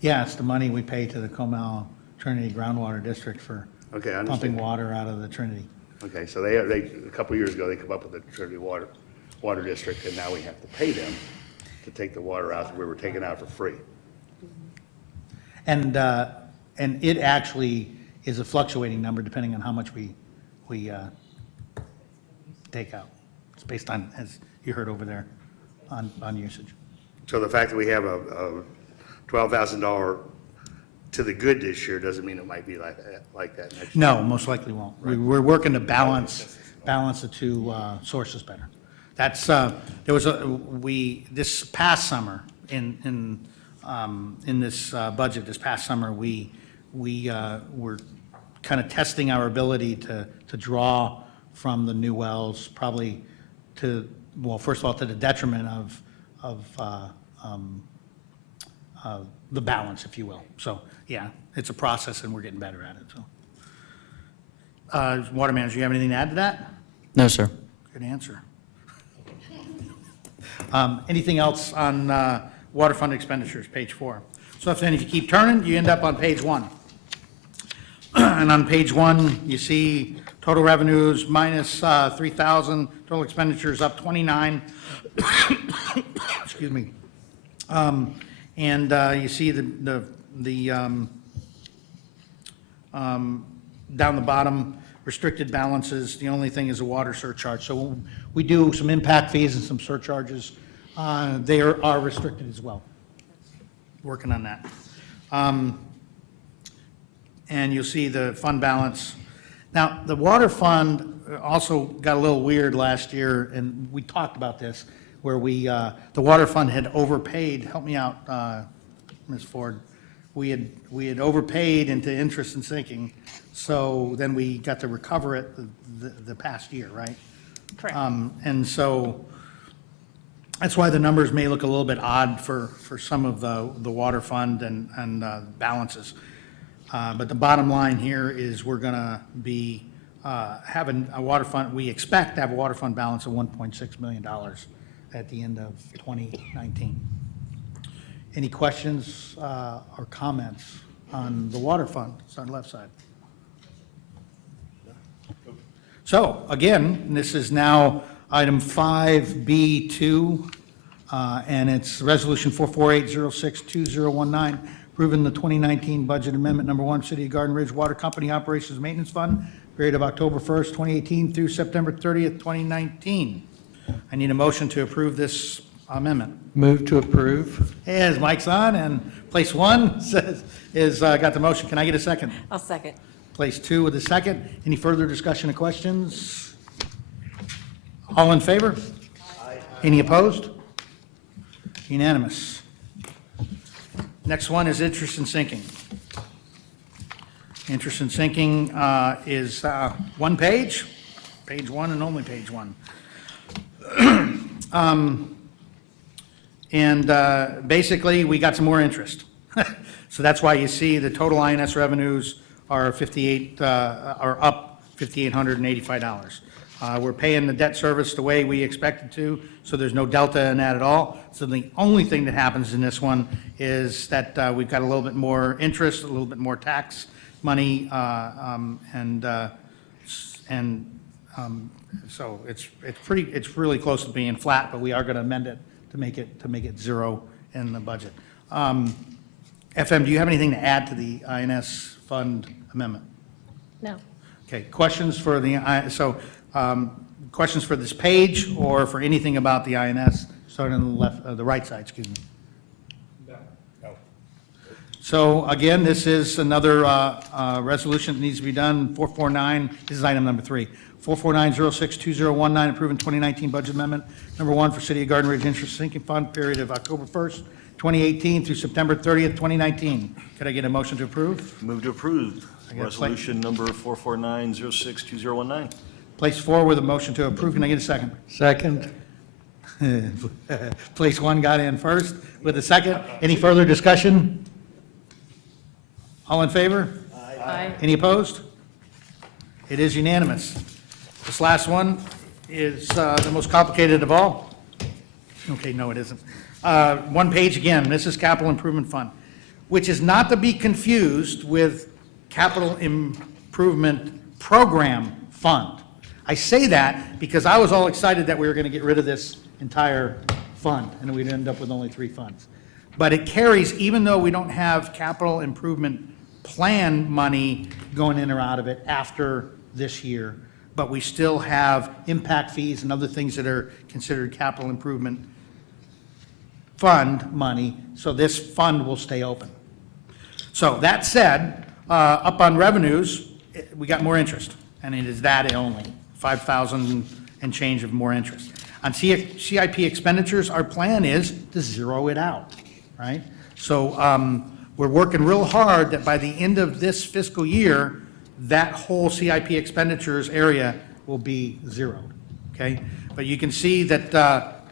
Yeah, it's the money we pay to the Comel Trinity Groundwater District for Okay, I pumping understand. water out of the Trinity. Okay, so they a couple of years ago, they come up with the Trinity Water District, and now we have to pay them to take the water out that we were taking out for free. And it actually is a fluctuating number depending on how much we take out. It's based on, as you heard over there, on usage. So the fact that we have a $12,000 to the good this year doesn't mean it might be like that next year. No, most likely won't. We're working to balance the two sources better. That's, this past summer, in this budget, this past summer, we were kind of testing our ability to draw from the new wells, probably first of all, to the detriment of the balance, if you will. So, yeah, it's a process, and we're getting better at it, so. Water manager, you have anything to add to that? No, sir. Good answer. Anything else on water fund expenditures, page 4? So if you keep turning, you end up on page 1. And on page 1, you see Total revenues minus 3,000, total expenditures up 29. Excuse me. And you see down the bottom, restricted balances, the only thing is a water surcharge. So we do some impact fees and some surcharges. They are restricted as well. Working on that. And you'll see the fund balance. Now, the water fund also got a little weird last year, and we talked about this, where the water fund had overpaid. Help me out, Ms. Ford. We had overpaid into interest and sinking, so then we got to recover it the past year, right? Correct. And so that's why the numbers may look a little bit odd for some of the water fund and balances. But the bottom line here is we're going to be having a water fund, we expect to have a water fund balance of $1.6 million at the end of 2019. Any questions or comments on the water fund? It's on the left side. So again, this is now item 5B2, and it's Resolution 448062019, approving the 2019 Budget Amendment Number 1, City of Garden Ridge Water Company Operations and Maintenance Fund, period of October 1st, 2018 through September 30th, 2019. I need a motion to approve this amendment. Move to approve. As Mike's on, and place 1 got the motion. Can I get a second? I'll second. Place 2 with a second. Any further discussion or questions? All in favor? Aye. Any opposed? Unanimous. Next one is interest and sinking. Interest and sinking is one page 1 and only page 1. Basically, we got some more interest. So that's why you see the total INS revenues are up $5,885. We're paying the debt service the way we expected to, so there's no delta in that at all. So the only thing that happens in this one is that we've got a little bit more interest, a little bit more tax money, so it's really close to being flat, but we are going to amend it to make it zero in the budget. FM, do you have anything to add to the INS fund amendment? No. Okay, questions for questions for this page or for anything about the INS, starting on the left, the right side, excuse me? No. So again, this is another resolution that needs to be done, 449, this is item number 3, 449062019, approving 2019 budget amendment number 1 for City of Garden Ridge Interest Sinking Fund, period of October 1st, 2018 through September 30th, 2019. Could I get a motion to approve? Move to approve I got a resolution number 449062019. Place 4 with a motion to approve. Can I get a second? Second. Place 1 got in first with a second. Any further discussion? All in favor? Aye. Any opposed? It is unanimous. This last one is the most complicated of all. Okay, no, it isn't. One page again. This is Capital Improvement Fund, which is not to be confused with Capital Improvement Program Fund. I say that because I was all excited that we were going to get rid of this entire fund, and we'd end up with only 3 funds. But it carries, even though we don't have capital improvement plan money going in or out of it after this year, but we still have impact fees and other things that are considered capital improvement fund money, so this fund will stay open. So that said, up on revenues, we got more interest, and it is that only, 5,000 and change of more interest. On CIP expenditures, our plan is to zero it out, right? So we're working real hard that by the end of this fiscal year, that whole CIP expenditures area will be zeroed, okay? But you can see that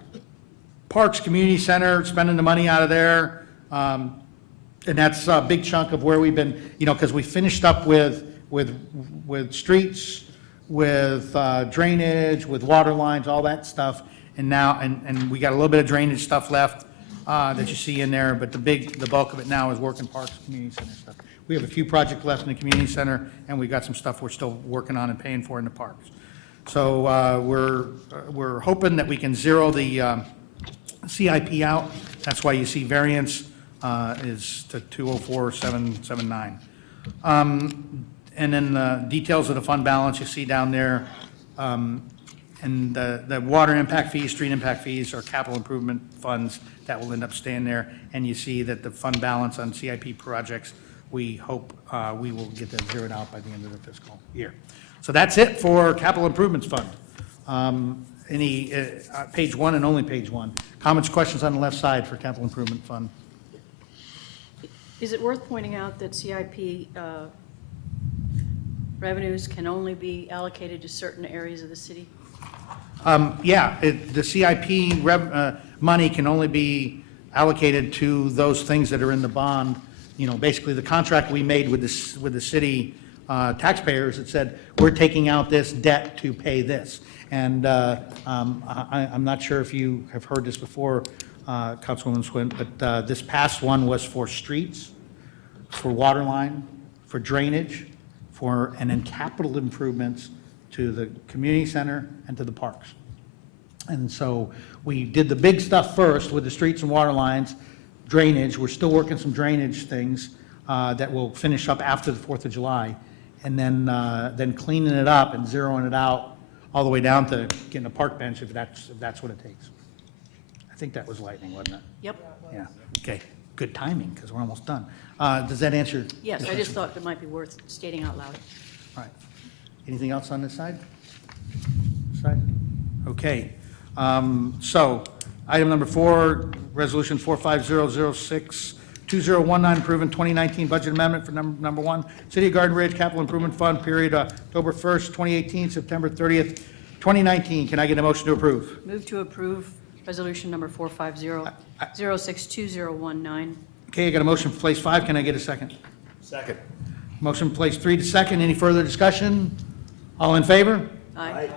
Parks Community Center, spending the money out of there, and that's a big chunk of where we've been, because we finished up with streets, with drainage, with water lines, all that stuff, and now, and we got a little bit of drainage stuff left. that you see in there, but the bulk of it now is work in parks, community center stuff. We have a few projects left in the community center, and we've got some stuff we're still working on and paying for in the parks. So we're hoping that we can zero the CIP out. That's why you see variance is to 204,779. And then the details of the fund balance you see down there. And the water impact fees, street impact fees are capital improvement funds that will end up staying there. And you see that the fund balance on CIP projects, we hope we will get that zeroed out by the end of the fiscal year. So that's it for capital improvements fund. Page 1 and only page 1. Comments, questions on the left side for capital improvement fund? Is it worth pointing out that CIP revenues can only be allocated to certain areas of the city? The CIP money can only be allocated to those things that are in the bond. You know, basically, the contract we made with the city taxpayers, it said, we're taking out this debt to pay this. And I'm not sure if you have heard this before, Councilwoman Swint, but this past one was for streets, for water line, for drainage, and then capital improvements to the community center and to the parks. And so we did the big stuff first with the streets and water lines, drainage. We're still working some drainage things that will finish up after the 4th of July. And then cleaning it up and zeroing it out all the way down to getting a park bench if that's what it takes. I think that was lightning, wasn't it? Yep. Yeah, okay. Good timing, because we're almost done. Does that answer? Yes, your I just question? thought it might be worth stating out loud. All right. Anything else on this side? Okay. So, item number 4, resolution 45006-2019, approving 2019 budget amendment for number 1, City of Garden Ridge Capital Improvement Fund, period October 1st, 2018, September 30th, 2019. Can I get a motion to approve? Move to approve resolution number 45006-2019. Okay, I got a motion for place 5. Can I get a second? Second. Motion for place 3 to second. Any further discussion? All in favor? Aye.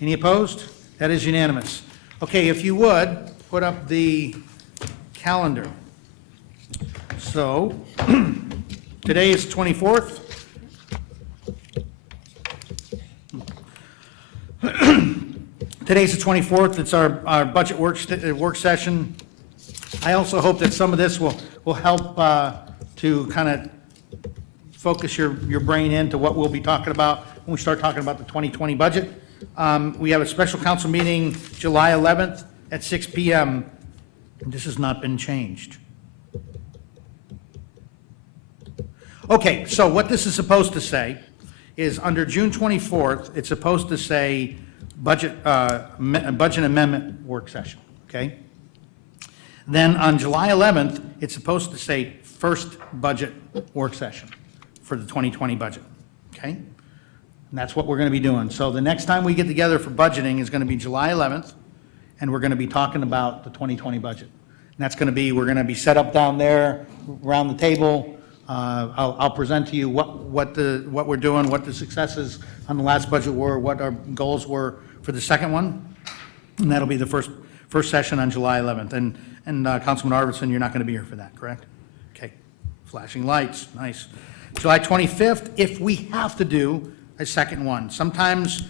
Any opposed? That is unanimous. Okay, if you would, put up the calendar. So, today is 24th. Today's the 24th. It's our budget work session. I also hope that some of this will help to kind of focus your brain into what we'll be talking about when we start talking about the 2020 budget. We have a special council meeting July 11th at 6 p.m. This has not been changed. Okay, so what this is supposed to say is under June 24th, it's supposed to say budget amendment work session, okay? Then on July 11th, it's supposed to say first budget work session for the 2020 budget, okay? And that's what we're going to be doing. So the next time we get together for budgeting is going to be July 11th, and we're going to be talking about the 2020 budget. And that's going to be, we're going to be set up down there around the table. I'll present to you what we're doing, what the successes on the last budget were, what our goals were for the second one. And that'll be the first session on July 11th. And Councilman Arvidsson, you're not going to be here for that, correct? Okay. Flashing lights, nice. July 25th, if we have to do a second one. Sometimes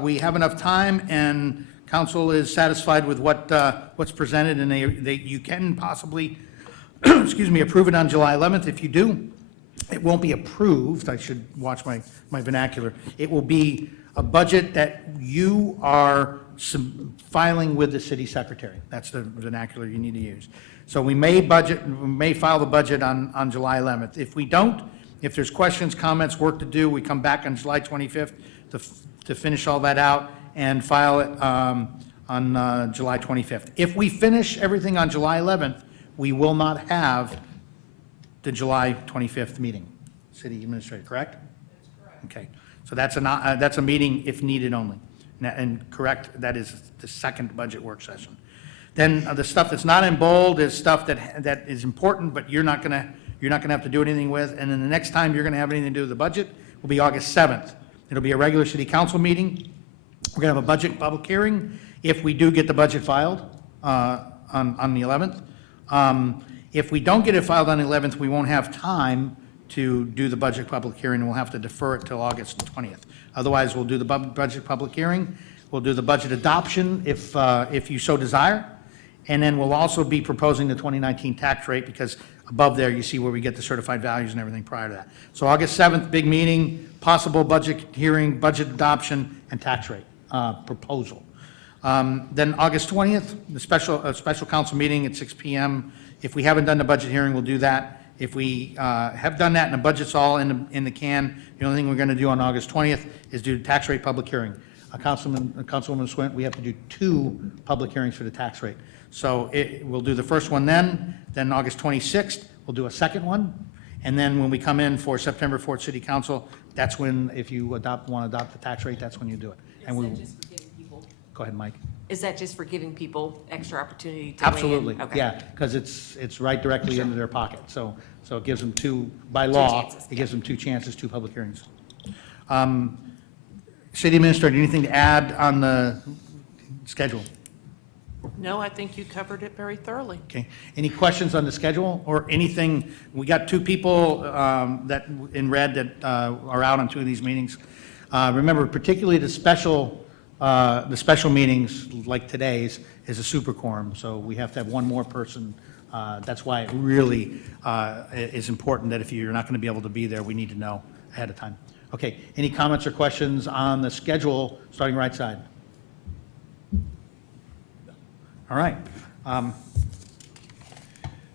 we have enough time and council is satisfied with what's presented and you can possibly, excuse me, approve it on July 11th. If you do, it won't be approved. I should watch my vernacular. It will be a budget that you are filing with the city secretary. That's the vernacular you need to use. So we may file the budget on July 11th. If we don't, if there's questions, comments, work to do, we come back on July 25th to finish all that out and file it on July 25th. If we finish everything on July 11th, we will not have the July 25th meeting. City Administrator, correct? That's correct. Okay, so that's a meeting if needed only. And correct, that is the second budget work session. Then the stuff that's not in bold is stuff that is important, but you're not gonna have to do anything with. And then the next time you're gonna have anything to do with the budget will be August 7th. It'll be a regular city council meeting. We're gonna have a budget public hearing if we do get the budget filed on the 11th. If we don't get it filed on the 11th, we won't have time to do the budget public hearing, and we'll have to defer it till August 20th. Otherwise, we'll do the budget public hearing, we'll do the budget adoption if you so desire, and then we'll also be proposing the 2019 tax rate, because above there, you see where we get the certified values and everything prior to that. So August 7th, big meeting, possible budget hearing, budget adoption, and tax rate proposal. Then August 20th, the special council meeting at 6 PM. If we haven't done the budget hearing, we'll do that. If we have done that and the budget's all in the can, the only thing we're going to do on August 20th is do the tax rate public hearing. Councilwoman Swint, we have to do 2 public hearings for the tax rate. So we'll do the first one then August 26th, we'll do a second one, and then when we come in for September 4th City Council, that's when, if you want to adopt the tax rate, that's when you do it. And we, Is that just for giving people, go ahead, Mike. is that just for giving people extra opportunity to weigh in? Absolutely, Okay. yeah, because it's right directly into their pocket. So it gives them by law, chances, it gives them 2 chances, 2 public hearings. City Administrator, anything to add on the schedule? No, I think you covered it very thoroughly. Okay, any questions on the schedule or anything? We got 2 people that, in red, that are out on 2 of these meetings. Remember, particularly the special meetings like today's is a super quorum, so we have to have 1 more person. That's why it really is important that if you're not going to be able to be there, we need to know ahead of time. Okay, any comments or questions on the schedule, starting right side? All right.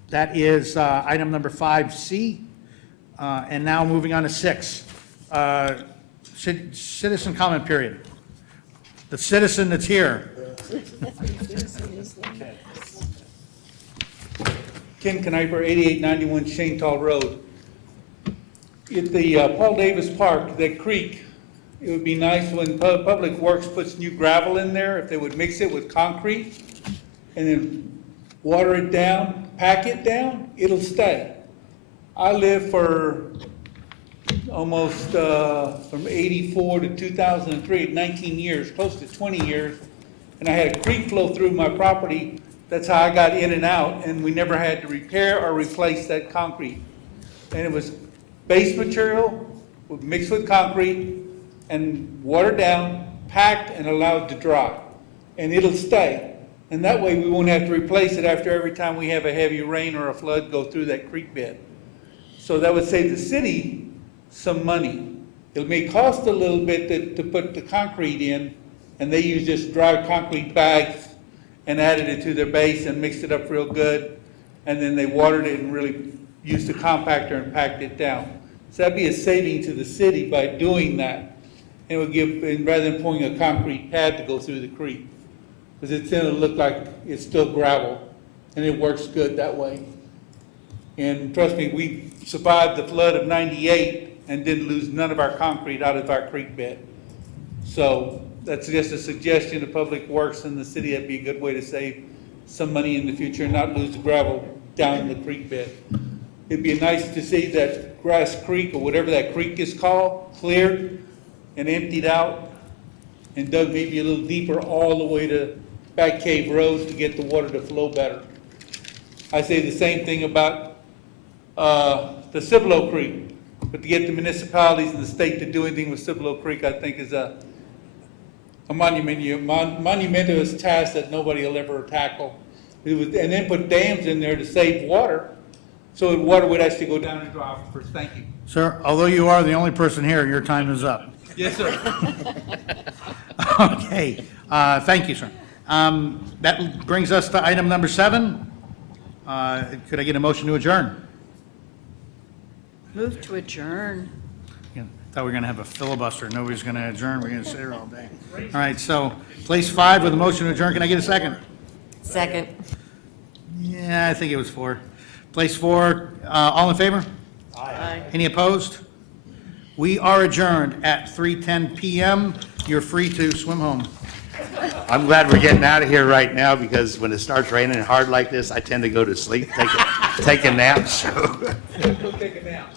That is item number 5C. And now moving on to 6. Citizen comment period. The citizen that's here. Ken Kniper, 8891 Shanetal Road. At the Paul Davis Park, that creek, it would be nice when Public Works puts new gravel in there, if they would mix it with concrete and then water it down, pack it down, it'll stay. I lived for almost from 84 to 2003, 19 years, close to 20 years, and I had a creek flow through my property. That's how I got in and out, and we never had to repair or replace that concrete. And it was base material mixed with concrete and watered down, packed and allowed to dry. And it'll stay. And that way we won't have to replace it after every time we have a heavy rain or a flood go through that creek bed. So that would save the city some money. It may cost a little bit to put the concrete in, and they use just dry concrete bags and added it to their base and mixed it up real good. And then they watered it and really used the compactor and packed it down. So that'd be a saving to the city by doing that. And it would give, and rather than pouring a concrete pad to go through the creek. Because it's going to look like it's still gravel, and it works good that way. And trust me, we survived the flood of '98 and didn't lose none of our concrete out of our creek bed. So that's just a suggestion to Public Works and the city. That'd be a good way to save some money in the future and not lose the gravel down in the creek bed. It'd be nice to see that Grass Creek, or whatever that creek is called, cleared and emptied out and dug maybe a little deeper all the way to Back Cave Road to get the water to flow better. I say the same thing about the Cibolo Creek, but to get the municipalities and the state to do anything with Cibolo Creek, I think is a monumentous task that nobody will ever tackle. And then put dams in there to save water, so the water would actually go down into aquifers. Thank you. Sir, although you are the only person here, your time is up. Yes, sir. Okay, thank you, sir. That brings us to item number 7. Could I get a motion to adjourn? Move to adjourn. Yeah, thought we were going to have a filibuster. Nobody's going to adjourn. We're going to sit here all day. All right, so place 5 with a motion to adjourn. Can I get a second? Second. Yeah, I think it was 4. Place 4, all in favor? Aye. Any opposed? We are adjourned at 3:10 PM. You're free to swim home. I'm glad we're getting out of here right now, because when it starts raining hard like this, I tend to go to sleep, take a nap, so. Go take a nap.